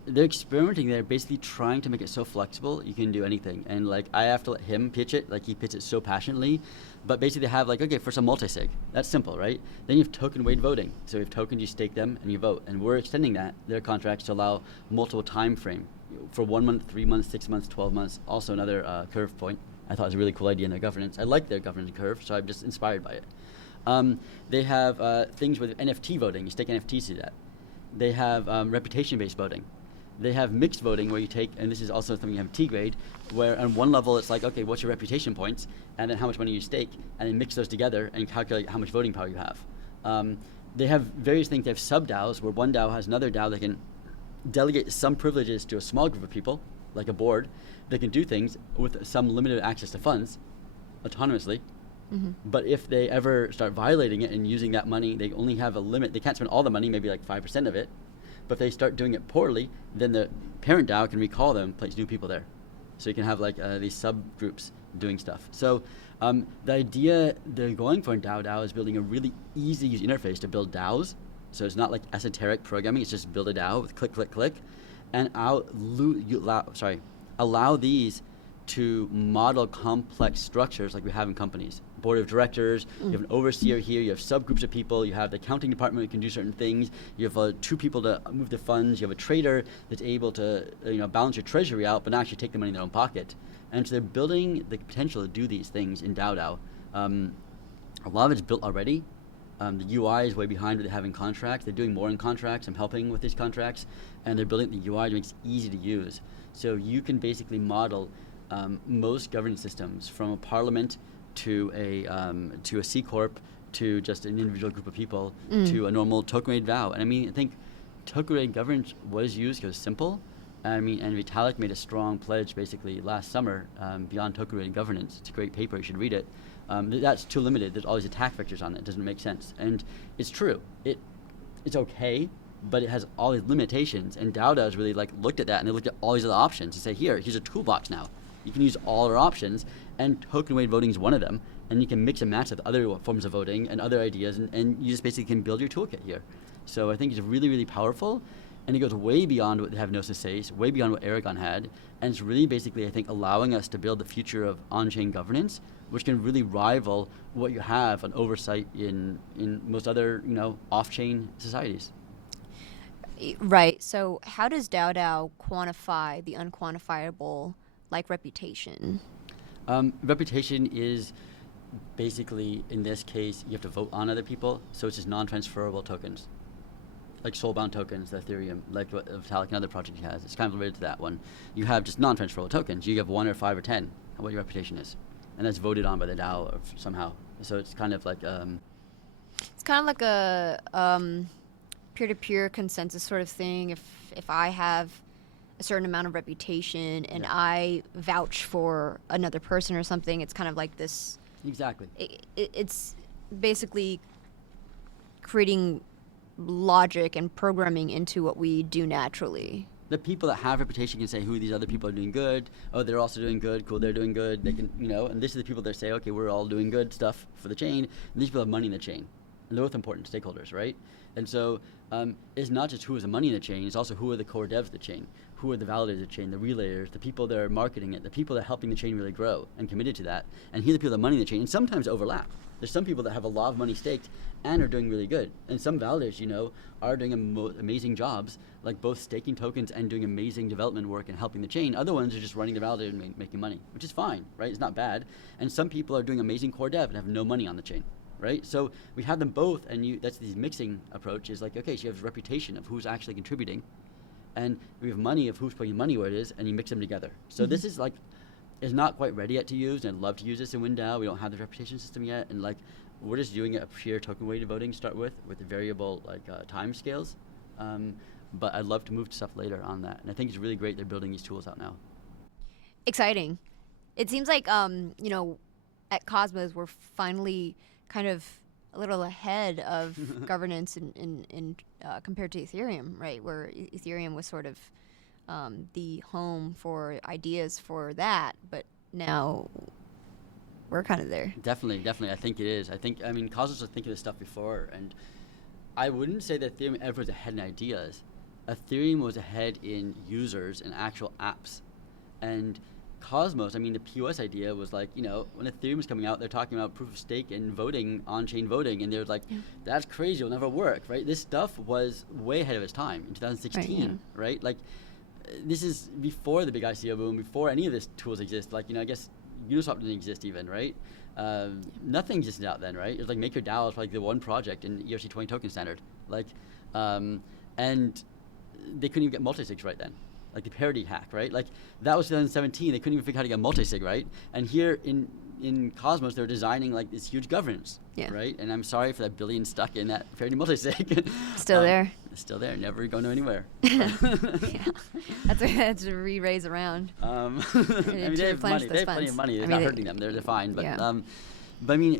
they're experimenting. They're basically trying to make it so flexible you can do anything. And I have to let him pitch it. He pitches it so passionately. But basically they have okay, for some multi-sig. That's simple, right? Then you have token weight voting. So you have tokens, you stake them, and you vote. And we're extending their contracts to allow multiple time frame for 1 month, 3 months, 6 months, 12 months. Also another curve point. I thought it was a really cool idea in their governance. I like their governance curve, so I'm just inspired by it. They have things with NFT voting. You stake NFTs to that. They have reputation-based voting. They have mixed voting where you take, and this is also something you have T-grade, where on one level it's okay, what's your reputation points, and then how much money you stake, and then mix those together and calculate how much voting power you have. They have various things. They have sub-DAOs, where one DAO has another DAO that can delegate some privileges to a small group of people, like a board, that can do things with some limited access to funds autonomously. Mm-hmm. But if they ever start violating it and using that money, they only have a limit. They can't spend all the money, maybe 5% of it. But if they start doing it poorly, then the parent DAO can recall them, place new people there. So you can have these subgroups doing stuff. So the idea they're going for in DAO is building a really easy user interface to build DAOs. So it's not esoteric programming. It's just build a DAO with click, click, click, and allow these to model complex structures like we have in companies. Board of directors, you have an overseer here, you have subgroups of people, you have the accounting department who can do certain things, you have 2 people to move the funds, you have a trader that's able to balance your treasury out but not actually take the money in their own pocket. And so they're building the potential to do these things in DAO. A lot of it's built already, The UI is way behind with having contracts. They're doing more in contracts. I'm helping with these contracts, and they're building the UI to make it easy to use. So you can basically model most governance systems, from a parliament to a C corp to just an individual group of people to a normal token-rated DAO. And I mean, I think token-rated governance was used because it was simple. I mean, and Vitalik made a strong pledge basically last summer beyond token-rated governance. It's a great paper. You should read it. That's too limited. There's all these attack vectors on it. It doesn't make sense. And it's true. It's okay, but it has all these limitations. And DAOs really looked at that, and they looked at all these other options and say, here's a toolbox now. You can use all our options, and token-weighted voting is one of them. And you can mix and match with other forms of voting and other ideas, and you just basically can build your toolkit here. So I think it's really, really powerful. And it goes way beyond what Hypnosis says, way beyond what Aragon had. And it's really basically, I think, allowing us to build the future of on-chain governance, which can really rival what you have on oversight in most other, off-chain societies. Right. So how does DAO quantify the unquantifiable, like reputation? Reputation is basically, in this case, you have to vote on other people. So it's just non-transferable tokens, like soulbound tokens, the Ethereum, like what Vitalik and other project has. It's kind of related to that one. You have just non-transferable tokens. You have 1 or 5 or 10, what your reputation is. And that's voted on by the DAO or somehow. So it's kind of like... it's kind of like a peer-to-peer consensus sort of thing. If I have a certain amount of reputation and I vouch for another person or something, it's kind of like this... Exactly. It's basically creating logic and programming into what we do naturally. The people that have reputation can say who these other people are doing good. Oh, they're also doing good. Cool, they're doing good. They can, and this is the people that say, okay, we're all doing good stuff for the chain. And these people have money in the chain. And they're both important stakeholders, right? And so it's not just who is the money in the chain, it's also who are the core devs of the chain, who are the validators of the chain, the relayers, the people that are marketing it, the people that are helping the chain really grow and committed to that. And here are the people that have money in the chain, and sometimes overlap. There's some people that have a lot of money staked and are doing really good. And some validators, are doing amazing jobs, like both staking tokens and doing amazing development work and helping the chain. Other ones are just running the validator and making money, which is fine, right? It's not bad. And some people are doing amazing core dev and have no money on the chain, right? So we have them both, and that's the mixing approach is like, okay, so you have reputation of who's actually contributing, and we have money of who's putting money where it is, and you mix them together. So this is is not quite ready yet to use, and I'd love to use this in Wynd. We don't have the reputation system yet, and we're just doing a pure token-weighted voting to start with variable time scales. But I'd love to move to stuff later on that, and I think it's really great they're building these tools out now. Exciting. It seems like at Cosmos we're finally kind of a little ahead of governance in compared to Ethereum, right? Where Ethereum was sort of the home for ideas for that, but now we're kind of there. Definitely. I think it is. Cosmos was thinking of this stuff before, and I wouldn't say that Ethereum ever was ahead in ideas. Ethereum was ahead in users and actual apps. And Cosmos, the POS idea was when Ethereum was coming out, they're talking about proof of stake and voting, on-chain voting, and they're like, that's crazy, it'll never work, right? This stuff was way ahead of its time in 2016, right? This is before the big ICO boom, before any of these tools exist. I guess Uniswap didn't exist even, right? Nothing existed out then, right? It was Make Your DAO was the one project in ERC20 token standard. And they couldn't even get multi-sigs right then. The parity hack, right? That was 2017. They couldn't even figure out how to get multi-sig right. And here in Cosmos, they're designing this huge governance, right? And I'm sorry for that billion stuck in that parity multi-sig. Still there. It's still there. Never going anywhere. That's a re-raise around. They have money. They have plenty of money. It's not hurting them. They're fine. But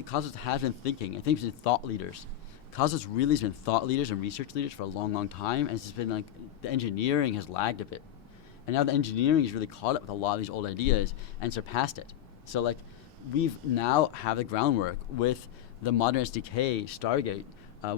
Cosmos has been thinking. I think it's been thought leaders. Cosmos really has been thought leaders and research leaders for a long, long time, and it's just been the engineering has lagged a bit. And now the engineering is really caught up with a lot of these old ideas and surpassed it. So we've now have the groundwork with the modern SDK, Stargate,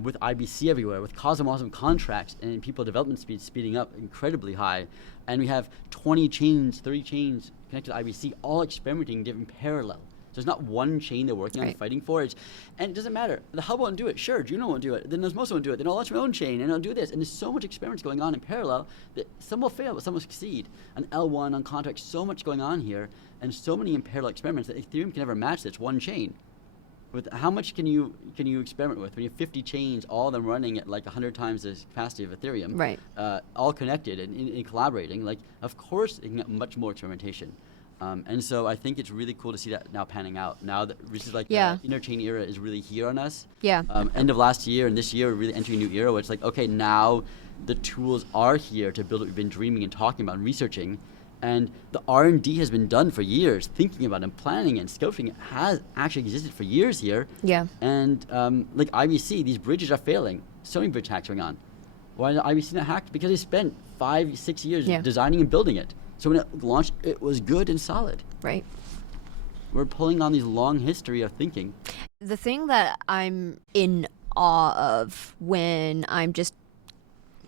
with IBC everywhere, with CosmWasm contracts and people development speed speeding up incredibly high. And we have 20 chains, 30 chains connected to IBC, all experimenting different parallel. So there's not one chain they're working on fighting for. And it doesn't matter. The hub won't do it. Sure, Juno won't do it. Then Osmosis won't do it. Then I'll launch my own chain and I'll do this. And there's so much experiments going on in parallel that some will fail, but some will succeed. On L1, on contracts, so much going on here, and so many in parallel experiments that Ethereum can never match this one chain. with how much can you experiment with when you have 50 chains, all of them running at like 100 times the capacity of Ethereum, Right. all connected and collaborating? Like, of course, you can get much more experimentation. And so I think it's really cool to see that now panning out. Now that this is like the interchain era is really here on us. Yeah. End of last year and this year, we're really entering a new era where it's like, okay, now the tools are here to build what we've been dreaming and talking about and researching. And the R&D has been done for years, thinking about and planning and scoping. It has actually existed for years here. Yeah. And like IBC, these bridges are failing. So many bridge hacks going on. Why is IBC not hacked? Because they spent 5-6 years designing and building it. So when it launched, it was good and solid. Right. We're pulling on these long history of thinking. The thing that I'm in awe of when I'm just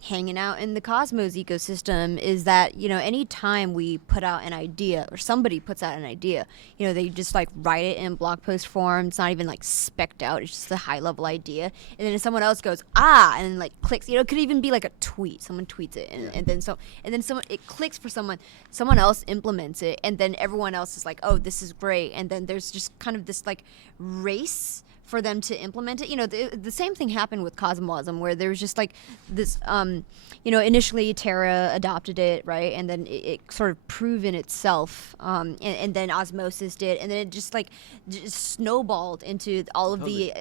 hanging out in the Cosmos ecosystem is that, you know, anytime we put out an idea or somebody puts out an idea, you know, they just like write it in blog post form. It's not even like specced out. It's just a high level idea. And then someone else goes, and then like clicks, you know, it could even be like a tweet. Someone tweets it and then someone, it clicks for someone else implements it. And then everyone else is like, oh, this is great. And then there's just kind of this like race for them to implement it. You know, the same thing happened with CosmWasm, where there was just like this, you know, initially Terra adopted it, right? And then it sort of proven itself, and then Osmosis did, and then it just snowballed into all of the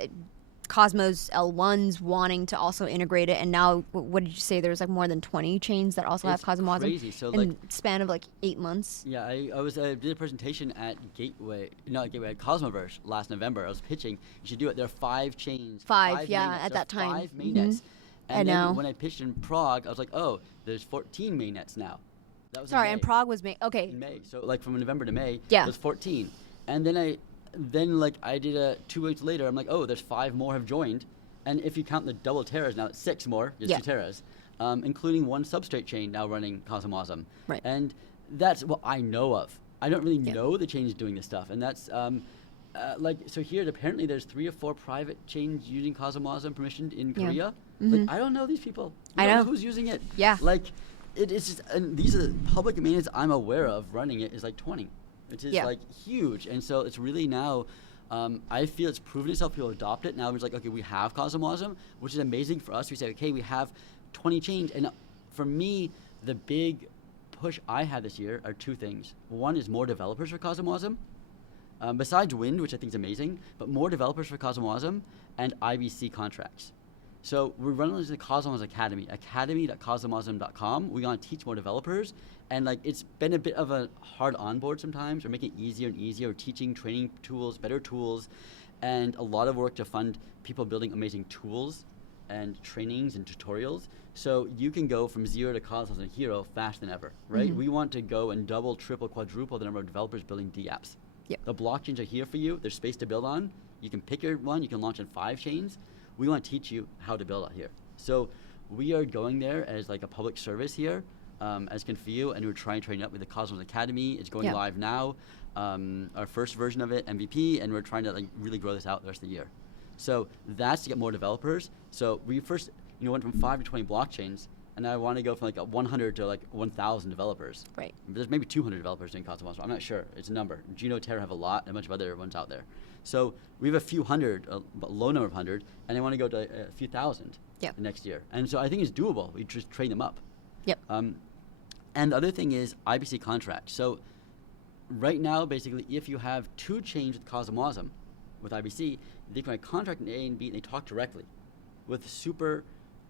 Cosmos L1s wanting to also integrate it. And now, what did you say? There's like more than 20 chains that also have CosmWasm crazy. So in span of like 8 months. Yeah, I did a presentation at Cosmoverse last November. I was pitching, you should do it. There are 5 chains. 5 mainnets. at that time. 5 mainnets. And I then know. when I pitched in Prague, I was like, oh, there's 14 mainnets now. That was Sorry, in and May. Prague was May. Okay. In May. So like from November to May, Yeah. it was 14. And then I did 2 weeks later, I'm like, oh, there's 5 more have joined. And if you count the double Terras, now it's 6 more, just 2 Terras, including 1 substrate chain now running CosmWasm. Right. And that's what I know of. I don't really know the chains doing this stuff. And that's, so here, apparently there's 3 or 4 private chains using CosmWasm permissioned in Korea. Like, I don't know these people. I don't know who's using it. Yeah. Like, it's just, and these are the public mainnets I'm aware of running it is like 20. Which is like huge. And so it's really now, I feel it's proven itself. People adopt it. Now it's like, okay, we have CosmWasm, which is amazing for us. We say, okay, we have 20 chains. And for me, the big push I had this year are 2 things. One is more developers for CosmWasm. Besides Wynd, which I think is amazing, but more developers for CosmWasm and IBC contracts. So we're running the CosmWasm Academy, academy.cosmwasm.com. We want to teach more developers. And like, it's been a bit of a hard onboard sometimes. We're making it easier and easier. We're teaching training tools, better tools, and a lot of work to fund people building amazing tools and trainings and tutorials. So you can go from 0 to CosmWasm Hero faster than ever, right? We want to go and double, triple, quadruple the number of developers building dApps. Yep. The blockchains are here for you. There's space to build on. You can pick your one. You can launch in 5 chains. We want to teach you how to build out here. So we are going there as like a public service here, as Confio, and we're trying to train up with the CosmWasm Academy. It's going live now, our first version of it, MVP, and we're trying to like really grow this out the rest of the year. So that's to get more developers. So we first went from 5 to 20 blockchains, and I want to go from like 100 to like 1,000 developers. Right. There's maybe 200 developers doing CosmWasm. I'm not sure. It's a number. Juno, Terra have a lot, and a bunch of other ones out there. So we have a few hundred, a low number of 100, and I want to go to a few thousand next year. And so I think it's doable. We just train them up. Yep. And the other thing is IBC contract. So right now, basically, if you have 2 chains with CosmWasm, with IBC, they can contract in A and B, and they talk directly with super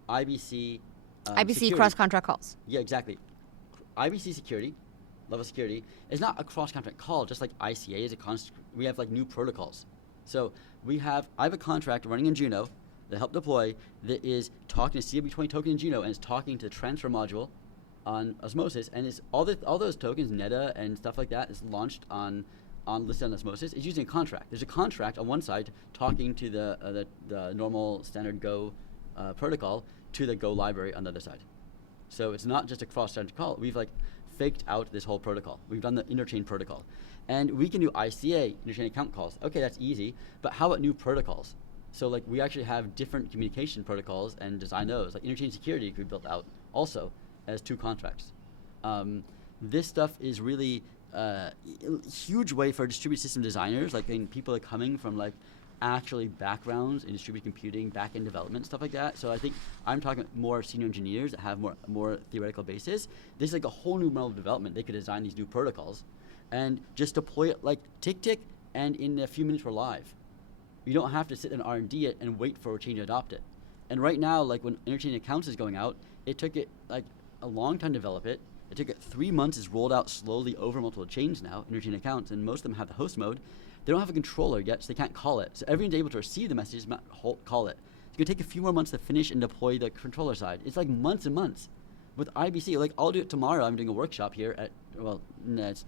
IBC IBC cross-contract calls. Yeah, exactly. IBC security, level security, is not a cross-contract call, just like ICA is we have like new protocols. So I have a contract running in Juno that help deploy that is talking to CW20 token in Juno, and it's talking to the transfer module on Osmosis, and it's all those tokens, Neta and stuff like that, is launched listed on Osmosis. It's using a contract. There's a contract on one side talking to the normal standard Go protocol to the Go library on the other side. So it's not just a cross-contract call. We've like faked out this whole protocol. We've done the interchain protocol. And we can do ICA, interchain account calls. Okay, that's easy, but how about new protocols? So like we actually have different communication protocols and design those. Like interchain security could be built out also as 2 contracts. This stuff is really a huge way for distributed system designers, like people are coming from like actually backgrounds in distributed computing, back-end development, stuff like that. So I think I'm talking more senior engineers that have more theoretical basis. This is like a whole new model of development. They could design these new protocols and just deploy it like tick, and in a few minutes we're live. You don't have to sit in R&D it and wait for a chain to adopt it. And right now, like when interchain accounts is going out, it took it like a long time to develop it. It took it 3 months. It's rolled out slowly over multiple chains now, interchain accounts, and most of them have the host mode. They don't have a controller yet, so they can't call it. So everyone's able to receive the messages, not call it. It's going to take a few more months to finish and deploy the controller side. It's like months and months. With IBC, like I'll do it tomorrow. I'm doing a workshop here at, well, no, it's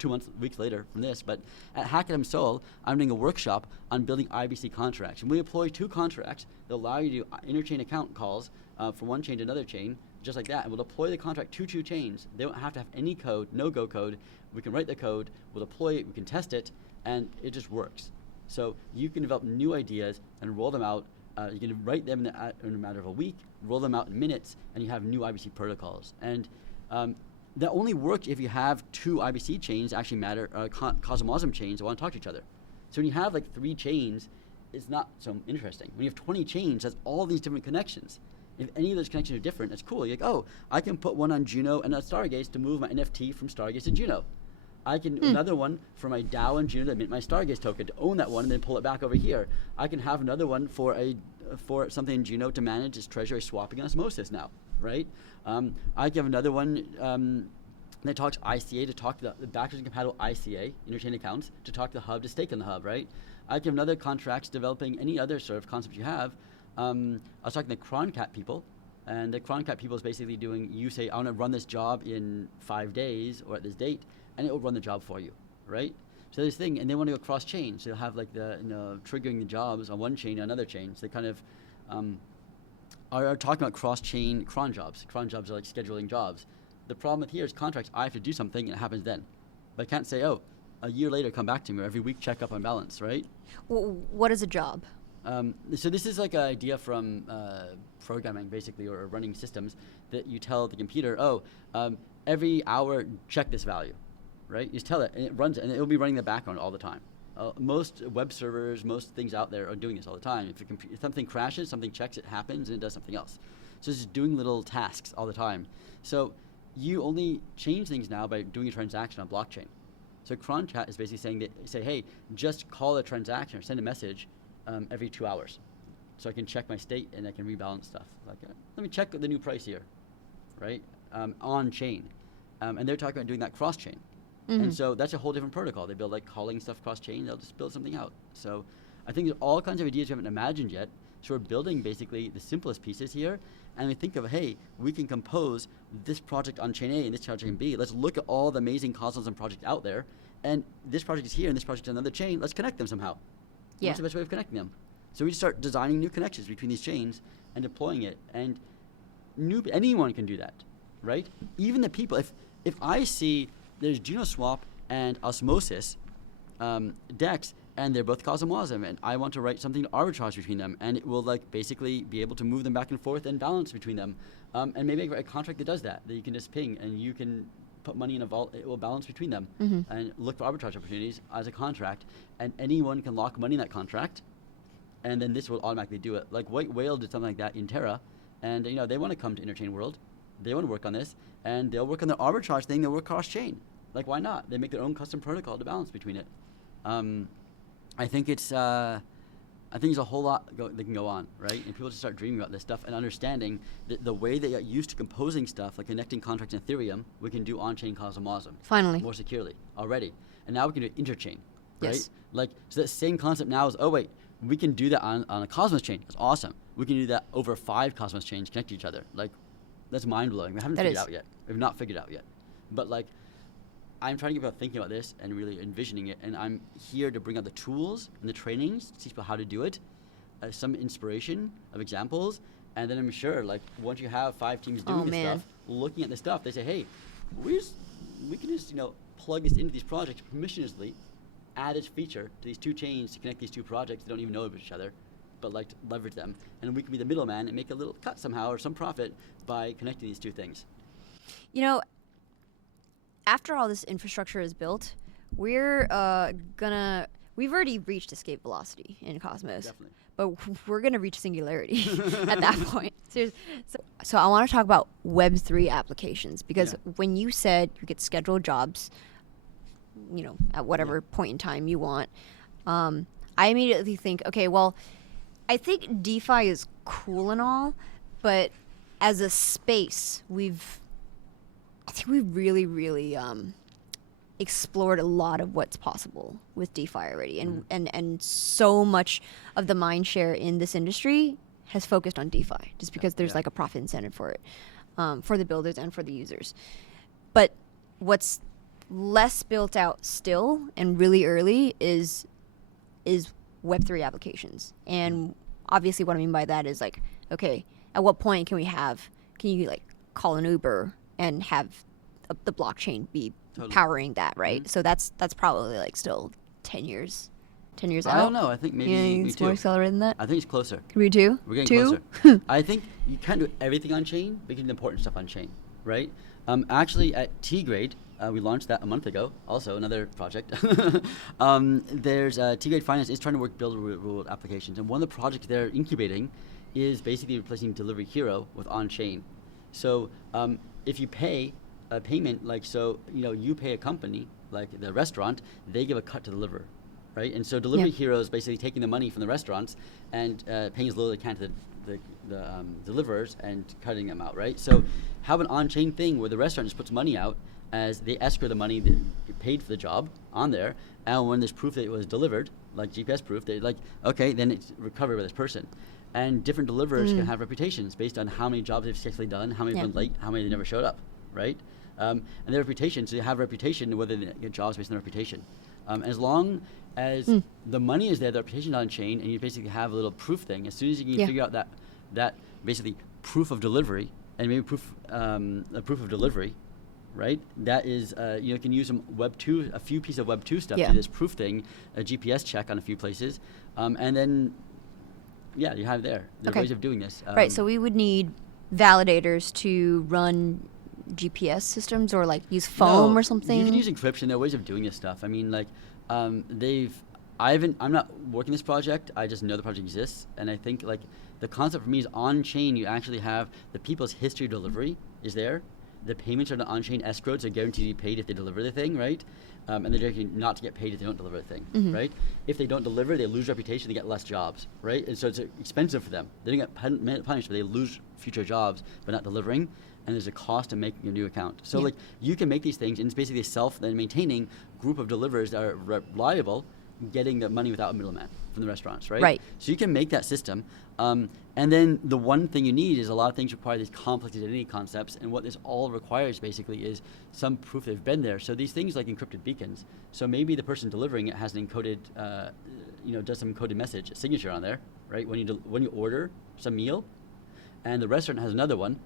2 weeks later from this, but at Hackathon Seoul, I'm doing a workshop on building IBC contracts. And we deploy 2 contracts that allow you to do interchain account calls from one chain to another chain, just like that. And we'll deploy the contract to 2 chains. They don't have to have any code, no-go code. We can write the code, we'll deploy it, we can test it, and it just works. So you can develop new ideas and roll them out. You can write them in a matter of a week, roll them out in minutes, and you have new IBC protocols. And that only works if you have 2 IBC chains actually matter, CosmWasm chains that want to talk to each other. So when you have like 3 chains, it's not so interesting. When you have 20 chains, that's all these different connections. If any of those connections are different, it's cool. You're like, oh, I can put one on Juno and a Stargaze to move my NFT from Stargaze to Juno. I can another one for my DAO and Juno to mint my Stargaze token to own that one and then pull it back over here. I can have another one for something in Juno to manage its treasury swapping and osmosis now, right? I can have another one that talks ICA to talk to the backwards compatible ICA interchain accounts to talk to the hub to stake on the hub, right? I can have another contracts developing any other sort of concept you have. I was talking to Croncat people, and the Croncat people is basically doing, you say, I want to run this job in 5 days or at this date, and it will run the job for you, right? So this thing, and they want to go cross-chain, so they'll have like the, triggering the jobs on one chain to another chain. So they kind of are talking about cross-chain cron jobs. Cron jobs are like scheduling jobs. The problem with here is contracts, I have to do something and it happens then. But I can't say, oh, a year later come back to me, or every week check up on balance, right? Well, what is a job? So this is like an idea from programming, basically, or running systems, that you tell the computer, oh, every hour check this value, right? You just tell it, and it runs, and it'll be running in the background all the time. Most web servers, most things out there are doing this all the time. If something crashes, something checks, it happens, and it does something else. So it's just doing little tasks all the time. So you only change things now by doing a transaction on blockchain. So CronChat is basically saying say, hey, just call a transaction or send a message every 2 hours, so I can check my state and I can rebalance stuff. Like, let me check the new price here, right? On chain, and they're talking about doing that cross chain, and so that's a whole different protocol. They build like calling stuff cross chain. They'll just build something out. So I think there's all kinds of ideas we haven't imagined yet. So we're building basically the simplest pieces here, and we think of, hey, we can compose this project on chain A and this project on B. Let's look at all the amazing CosmWasm projects out there, and this project is here and this project is on another chain. Let's connect them somehow. Yeah. What's the best way of connecting them? So we just start designing new connections between these chains and deploying it. And anyone can do that, right? Even the people. If I see there's GenoSwap and Osmosis DEX, and they're both CosmWasm, and I want to write something to arbitrage between them, and it will like basically be able to move them back and forth and balance between them. And maybe I write a contract that does that you can just ping, and you can put money in a vault, it will balance between them and look for arbitrage opportunities as a contract, and anyone can lock money in that contract, and then this will automatically do it. Like White Whale did something like that in Terra, and they want to come to Interchain World, they want to work on this, and they'll work on their arbitrage thing, they'll work cross-chain. Like, why not? They make their own custom protocol to balance between it. I think there's a whole lot that can go on, right? And people just start dreaming about this stuff and understanding that the way they got used to composing stuff, like connecting contracts in Ethereum, we can do on-chain CosmWasm. Finally. More securely already. And now we can do interchain, right? Yes. Like, so that same concept now is, oh wait, we can do that on a Cosmos chain. That's awesome. We can do that over 5 Cosmos chains connect to each other. Like, that's mind-blowing. We haven't figured it out yet. We've not figured it out yet. But like, I'm trying to get people thinking about this and really envisioning it, and I'm here to bring out the tools and the trainings to teach people how to do it, some inspiration of examples, and then I'm sure, like, once you have 5 teams doing this stuff, looking at this stuff, they say, hey, we can just plug this into these projects permissionlessly, add this feature to these 2 chains to connect these 2 projects that don't even know of each other, but like to leverage them, and we can be the middleman and make a little cut somehow or some profit by connecting these 2 things. After all this infrastructure is built, we're we've already reached escape velocity in Cosmos, Definitely. but we're going to reach singularity at that point. So I want to talk about Web3 applications, because when you said you could schedule jobs, at whatever point in time you want, I immediately think, okay, well, I think DeFi is cool and all, but as a space, I think we've really, really explored a lot of what's possible with DeFi already, and so much of the mind share in this industry has focused on DeFi, just because there's like a profit incentive for it, for the builders and for the users. But what's less built out still and really early is Web3 applications. And obviously what I mean by that is like, okay, at what point can you like call an Uber and have the blockchain be powering that, right? Mm-hmm. So that's probably like still 10 years out. I don't know. I think maybe it's more accelerated than that. I think it's closer. Could be two? We're getting closer. I think you can't do everything on chain, but you can do important stuff on chain, right? Actually, at T-Grade, we launched that a month ago. Also, another project. There's T-Grade Finance is trying to build real-world applications, and one of the projects they're incubating is basically replacing Delivery Hero with on-chain. So if you pay a payment, you pay a company like the restaurant, they give a cut to deliver, right? And so Delivery Hero is basically taking the money from the restaurants and paying as little as they can to the deliverers and cutting them out, right? So have an on-chain thing where the restaurant just puts money out as they escrow the money that you paid for the job on there, and when there's proof that it was delivered, like GPS proof, they're like, okay, then it's recovered by this person. And different deliverers can have reputations based on how many jobs they've successfully done, how many have been late, how many they never showed up, right? And their reputation, so you have reputation, whether they get jobs based on their reputation. As long as the money is there, the reputation on chain, and you basically have a little proof thing, as soon as you can figure out that basically proof of delivery, and maybe a proof of delivery, right? That is, you can use some a few pieces of Web 2 stuff to do this proof thing, a GPS check on a few places, and then, you have there are ways of doing this. Right, so we would need validators to run GPS systems, or like use foam or something. You can use encryption. There are ways of doing this stuff. I mean, I'm not working this project. I just know the project exists, and I think the concept for me is on chain. You actually have the people's history of delivery is there. The payments are on chain escrowed, so guaranteed to be paid if they deliver the thing, right? And they're guaranteed not to get paid if they don't deliver the thing, right? If they don't deliver, they lose reputation, they get less jobs, right? And so it's expensive for them. They don't get punished, but they lose future jobs by not delivering, and there's a cost to making a new account. So you can make these things, and it's basically a self-maintaining group of deliverers that are reliable, getting the money without a middleman from the restaurants, right? Right. So you can make that system. And then the one thing you need is a lot of things require these complex identity concepts, and what this all requires basically is some proof they've been there. So these things like encrypted beacons. So maybe the person delivering it has an encoded, does some encoded message, a signature on there, right? When you order some meal, and the restaurant has another one,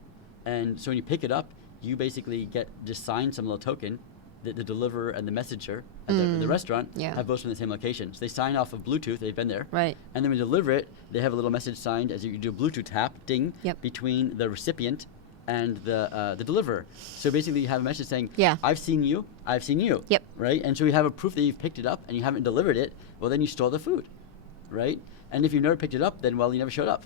and so when you pick it up, you basically just sign some little token. The deliverer and the messenger at the restaurant have both from the same location. So they sign off of Bluetooth, they've been there. Right. And then when you deliver it, they have a little message signed as you do a Bluetooth tap, ding, between the recipient and the deliverer. So basically you have a message saying, I've seen you. Yep. Right? And so you have a proof that you've picked it up and you haven't delivered it, well then you stole the food, right? And if you've never picked it up, then you never showed up,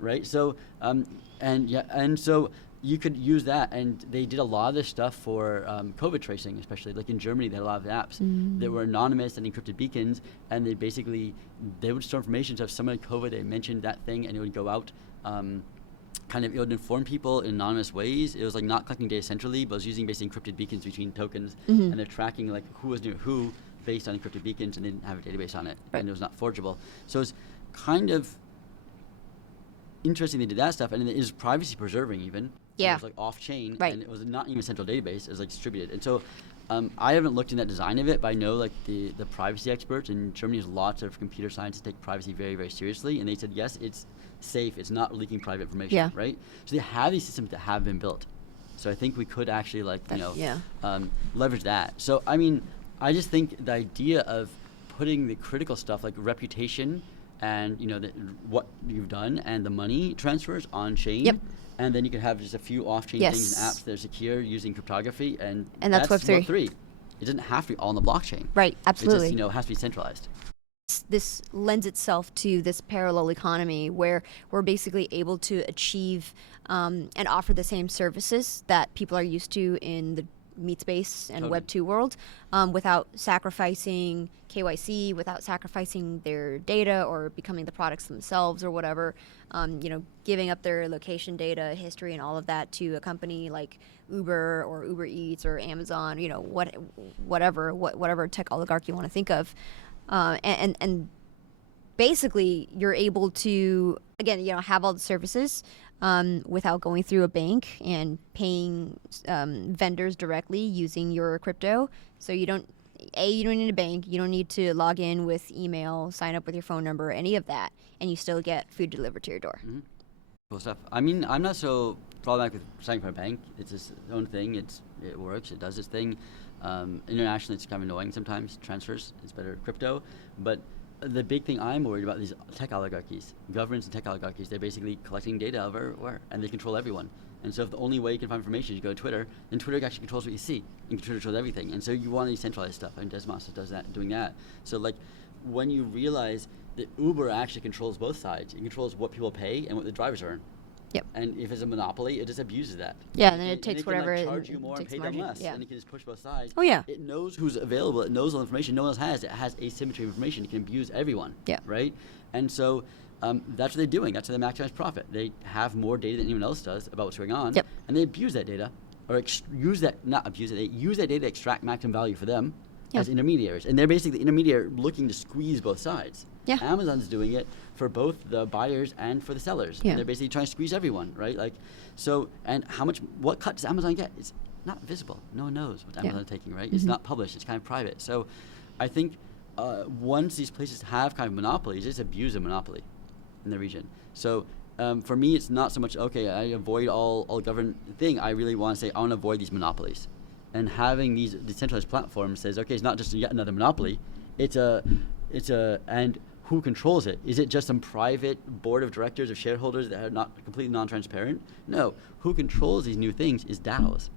right? So, and so you could use that, and they did a lot of this stuff for COVID tracing, especially like in Germany. They had a lot of apps that were anonymous and encrypted beacons, and they would store information. So if someone had COVID, they mentioned that thing, and it would go out. It would inform people in anonymous ways. It was like not collecting data centrally, but it was using basically encrypted beacons between tokens, and they're tracking like who was near who based on encrypted beacons, and they didn't have a database on it, and it was not forgeable. So it's kind of interesting they did that stuff, and it is privacy preserving even. Yeah. It was like off chain, right. and it was not even a central database. It was like distributed. And so I haven't looked in that design of it, but I know like the privacy experts in Germany, there's lots of computer scientists take privacy very, very seriously, and they said, yes, it's safe. It's not leaking private information, right? So they have these systems that have been built. So I think we could actually leverage that. So, I mean, I just think the idea of putting the critical stuff like reputation and, what you've done and the money transfers on chain. Yep. And then you can have just a few off-chain things and apps that are secure using cryptography, and that's Web3. It doesn't have to be all on the blockchain. Right, absolutely. It just, has to be centralized. this lends itself to this parallel economy where we're basically able to achieve and offer the same services that people are used to in the meat space and Web 2 world without sacrificing KYC, without sacrificing their data or becoming the products themselves or whatever, giving up their location data, history, and all of that to a company like Uber or Uber Eats or Amazon, whatever tech oligarchy you want to think of. And basically you're able to, again, have all the services without going through a bank and paying vendors directly using your crypto. So you don't need a bank, you don't need to log in with email, sign up with your phone number, any of that, and you still get food delivered to your door. Mm-hmm. Cool stuff. I mean, I'm not so problematic with signing for a bank. It's its own thing. It works. It does its thing. Internationally, it's kind of annoying sometimes. Transfers, it's better crypto. But the big thing I'm worried about is these tech oligarchies, governments and tech oligarchies. They're basically collecting data everywhere, and they control everyone. And so if the only way you can find information is you go to Twitter, then Twitter actually controls what you see, and Twitter controls everything. And so you want to decentralize stuff, and Desmos doing that. So like when you realize that Uber actually controls both sides, it controls what people pay and what the drivers earn. Yep. And if it's a monopoly, it just abuses that. Yeah, and then it takes and it whatever. Can, charge you more and pay margin. them less, Yeah. and it can just push both sides. Oh yeah. It knows who's available. It knows all the information no one else has. It has asymmetry of information. It can abuse everyone. Yeah. Right. And so that's what they're doing. That's how they maximize profit. They have more data than anyone else does about what's going on. Yep. And they abuse that data, or use that They use that data to extract maximum value for them as intermediaries. And they're basically the intermediary looking to squeeze both sides. Yeah. Amazon's doing it for both the buyers and for the sellers. Yeah. And they're basically trying to squeeze everyone, right? Like, so, and what cut does Amazon get? It's not visible. No one knows what Amazon's taking, right? Mm-hmm. It's not published. It's kind of private. So I think once these places have kind of monopolies, it's abuse of monopoly in the region. So for me, it's not so much, okay, I avoid all government thing. I really want to say, I want to avoid these monopolies. And having these decentralized platforms says, okay, it's not just yet another monopoly. And who controls it? Is it just some private board of directors or shareholders that are not completely non-transparent? No. Who controls these new things is DAOs.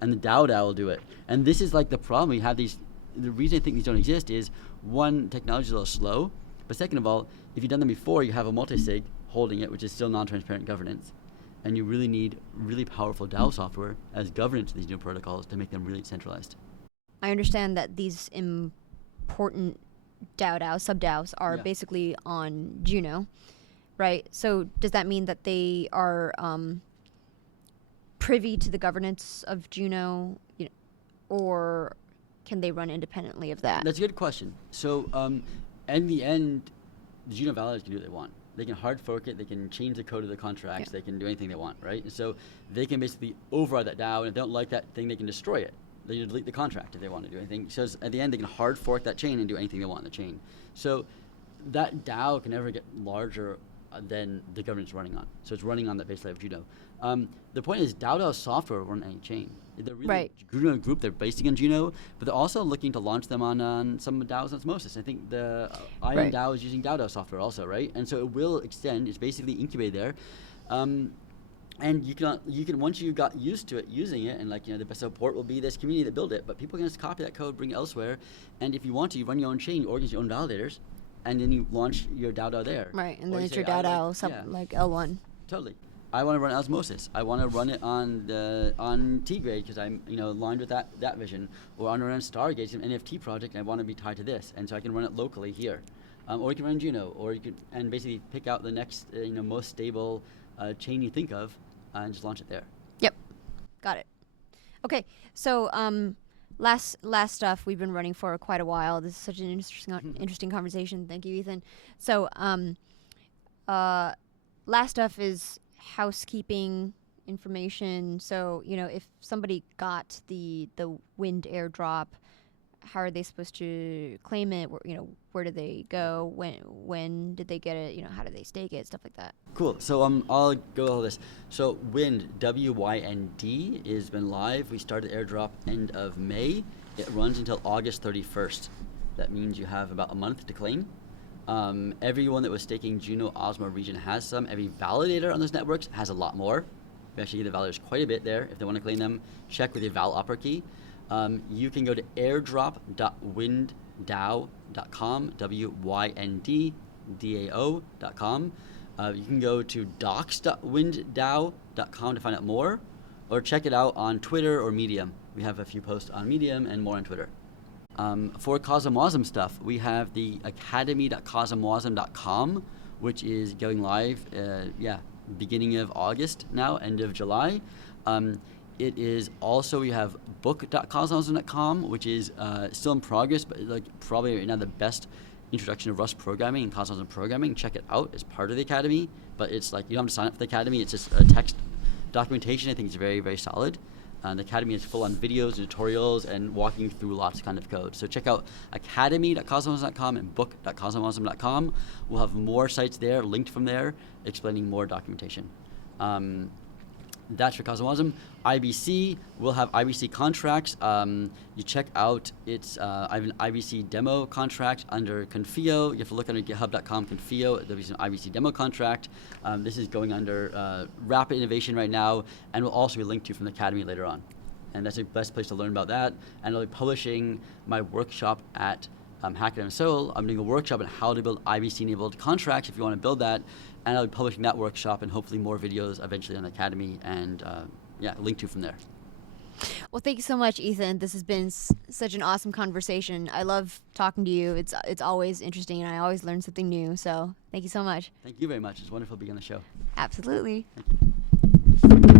And the DAO will do it. And this is like the problem. We have these, the reason I think these don't exist is, one, technology is a little slow. But second of all, if you've done them before, you have a multi-sig holding it, which is still non-transparent governance. And you really need really powerful DAO software as governance of these new protocols to make them really centralized. I understand that these important DAOs, sub-DAOs, are basically on Juno, right? So does that mean that they are privy to the governance of Juno, or can they run independently of that? That's a good question. So in the end, the Juno validators can do what they want. They can hard fork it, they can change the code of the contracts, they can do anything they want, right? And so they can basically override that DAO, and if they don't like that thing, they can destroy it. They can delete the contract if they want to do anything. So at the end, they can hard fork that chain and do anything they want in the chain. So that DAO can never get larger than the governance running on. So it's running on that base layer of Juno. The point is, DAO software will run any chain. They're really Juno group, they're basing on Juno, but they're also looking to launch them on some DAOs on Osmosis. I think the Iron DAO is using DAO software also, right? And so it will extend. It's basically incubated there. And you can once you got used to it, using it, and the best support will be this community that built it, but people can just copy that code, bring it elsewhere, and if you want to, you run your own chain, you organize your own validators, and then you launch your DAO there. Right, and then it's your DAO like L1. Totally. I want to run Osmosis. I want to run it on T-Grade because I'm aligned with that vision, or I want to run Stargate, some NFT project, and I want to be tied to this, and so I can run it locally here, or you can run Juno, or you could and basically pick out the next most stable chain you think of, and just launch it there. Yep, got it. Okay, so last stuff we've been running for quite a while. This is such an interesting conversation. Thank you, Ethan. So last stuff is housekeeping information. So if somebody got the Wynd airdrop, how are they supposed to claim it? Where did they go? When did they get it? How did they stake it? Stuff like that. Cool. So I'll go all this. So Wynd, WYND, has been live. We started airdrop end of May. It runs until August 31st. That means you have about a month to claim. Everyone that was staking Juno Osmo region has some. Every validator on those networks has a lot more. We actually give the validators quite a bit there. If they want to claim them, check with your val opera key. You can go to airdrop.wynd.com wynd.com, WYND.DAO.com. You can go to docs.winddao.com to find out more, or check it out on Twitter or Medium. We have a few posts on Medium and more on Twitter. For CosmWasm stuff, we have the academy.cosmwasm.com, which is going live, beginning of August now, end of July. It is also, we have book.cosmwasm.com, which is still in progress, but like probably right now the best introduction of Rust programming and CosmWasm programming. Check it out as part of the academy, but it's like you don't have to sign up for the academy. It's just a text documentation. I think it's very, very solid. The academy is full on videos and tutorials and walking through lots of kind of code. So check out academy.cosmwasm.com and book.cosmwasm.com. We'll have more sites there, linked from there, explaining more documentation. That's for CosmWasm. IBC, we'll have IBC contracts. You check out, I have an IBC demo contract under Confio. You have to look under github.com Confio. There'll be some IBC demo contract. This is going under Rapid Innovation right now, and will also be linked to from the Academy later on. And that's the best place to learn about that. And I'll be publishing my workshop at Hackathon Seoul. I'm doing a workshop on how to build IBC-enabled contracts if you want to build that. And I'll be publishing that workshop and hopefully more videos eventually on the Academy and link to from there. Well, thank you so much, Ethan. This has been such an awesome conversation. I love talking to you. It's always interesting, and I always learn something new. So thank you so much. Thank you very much. It's wonderful being on the show. Absolutely. Thank you.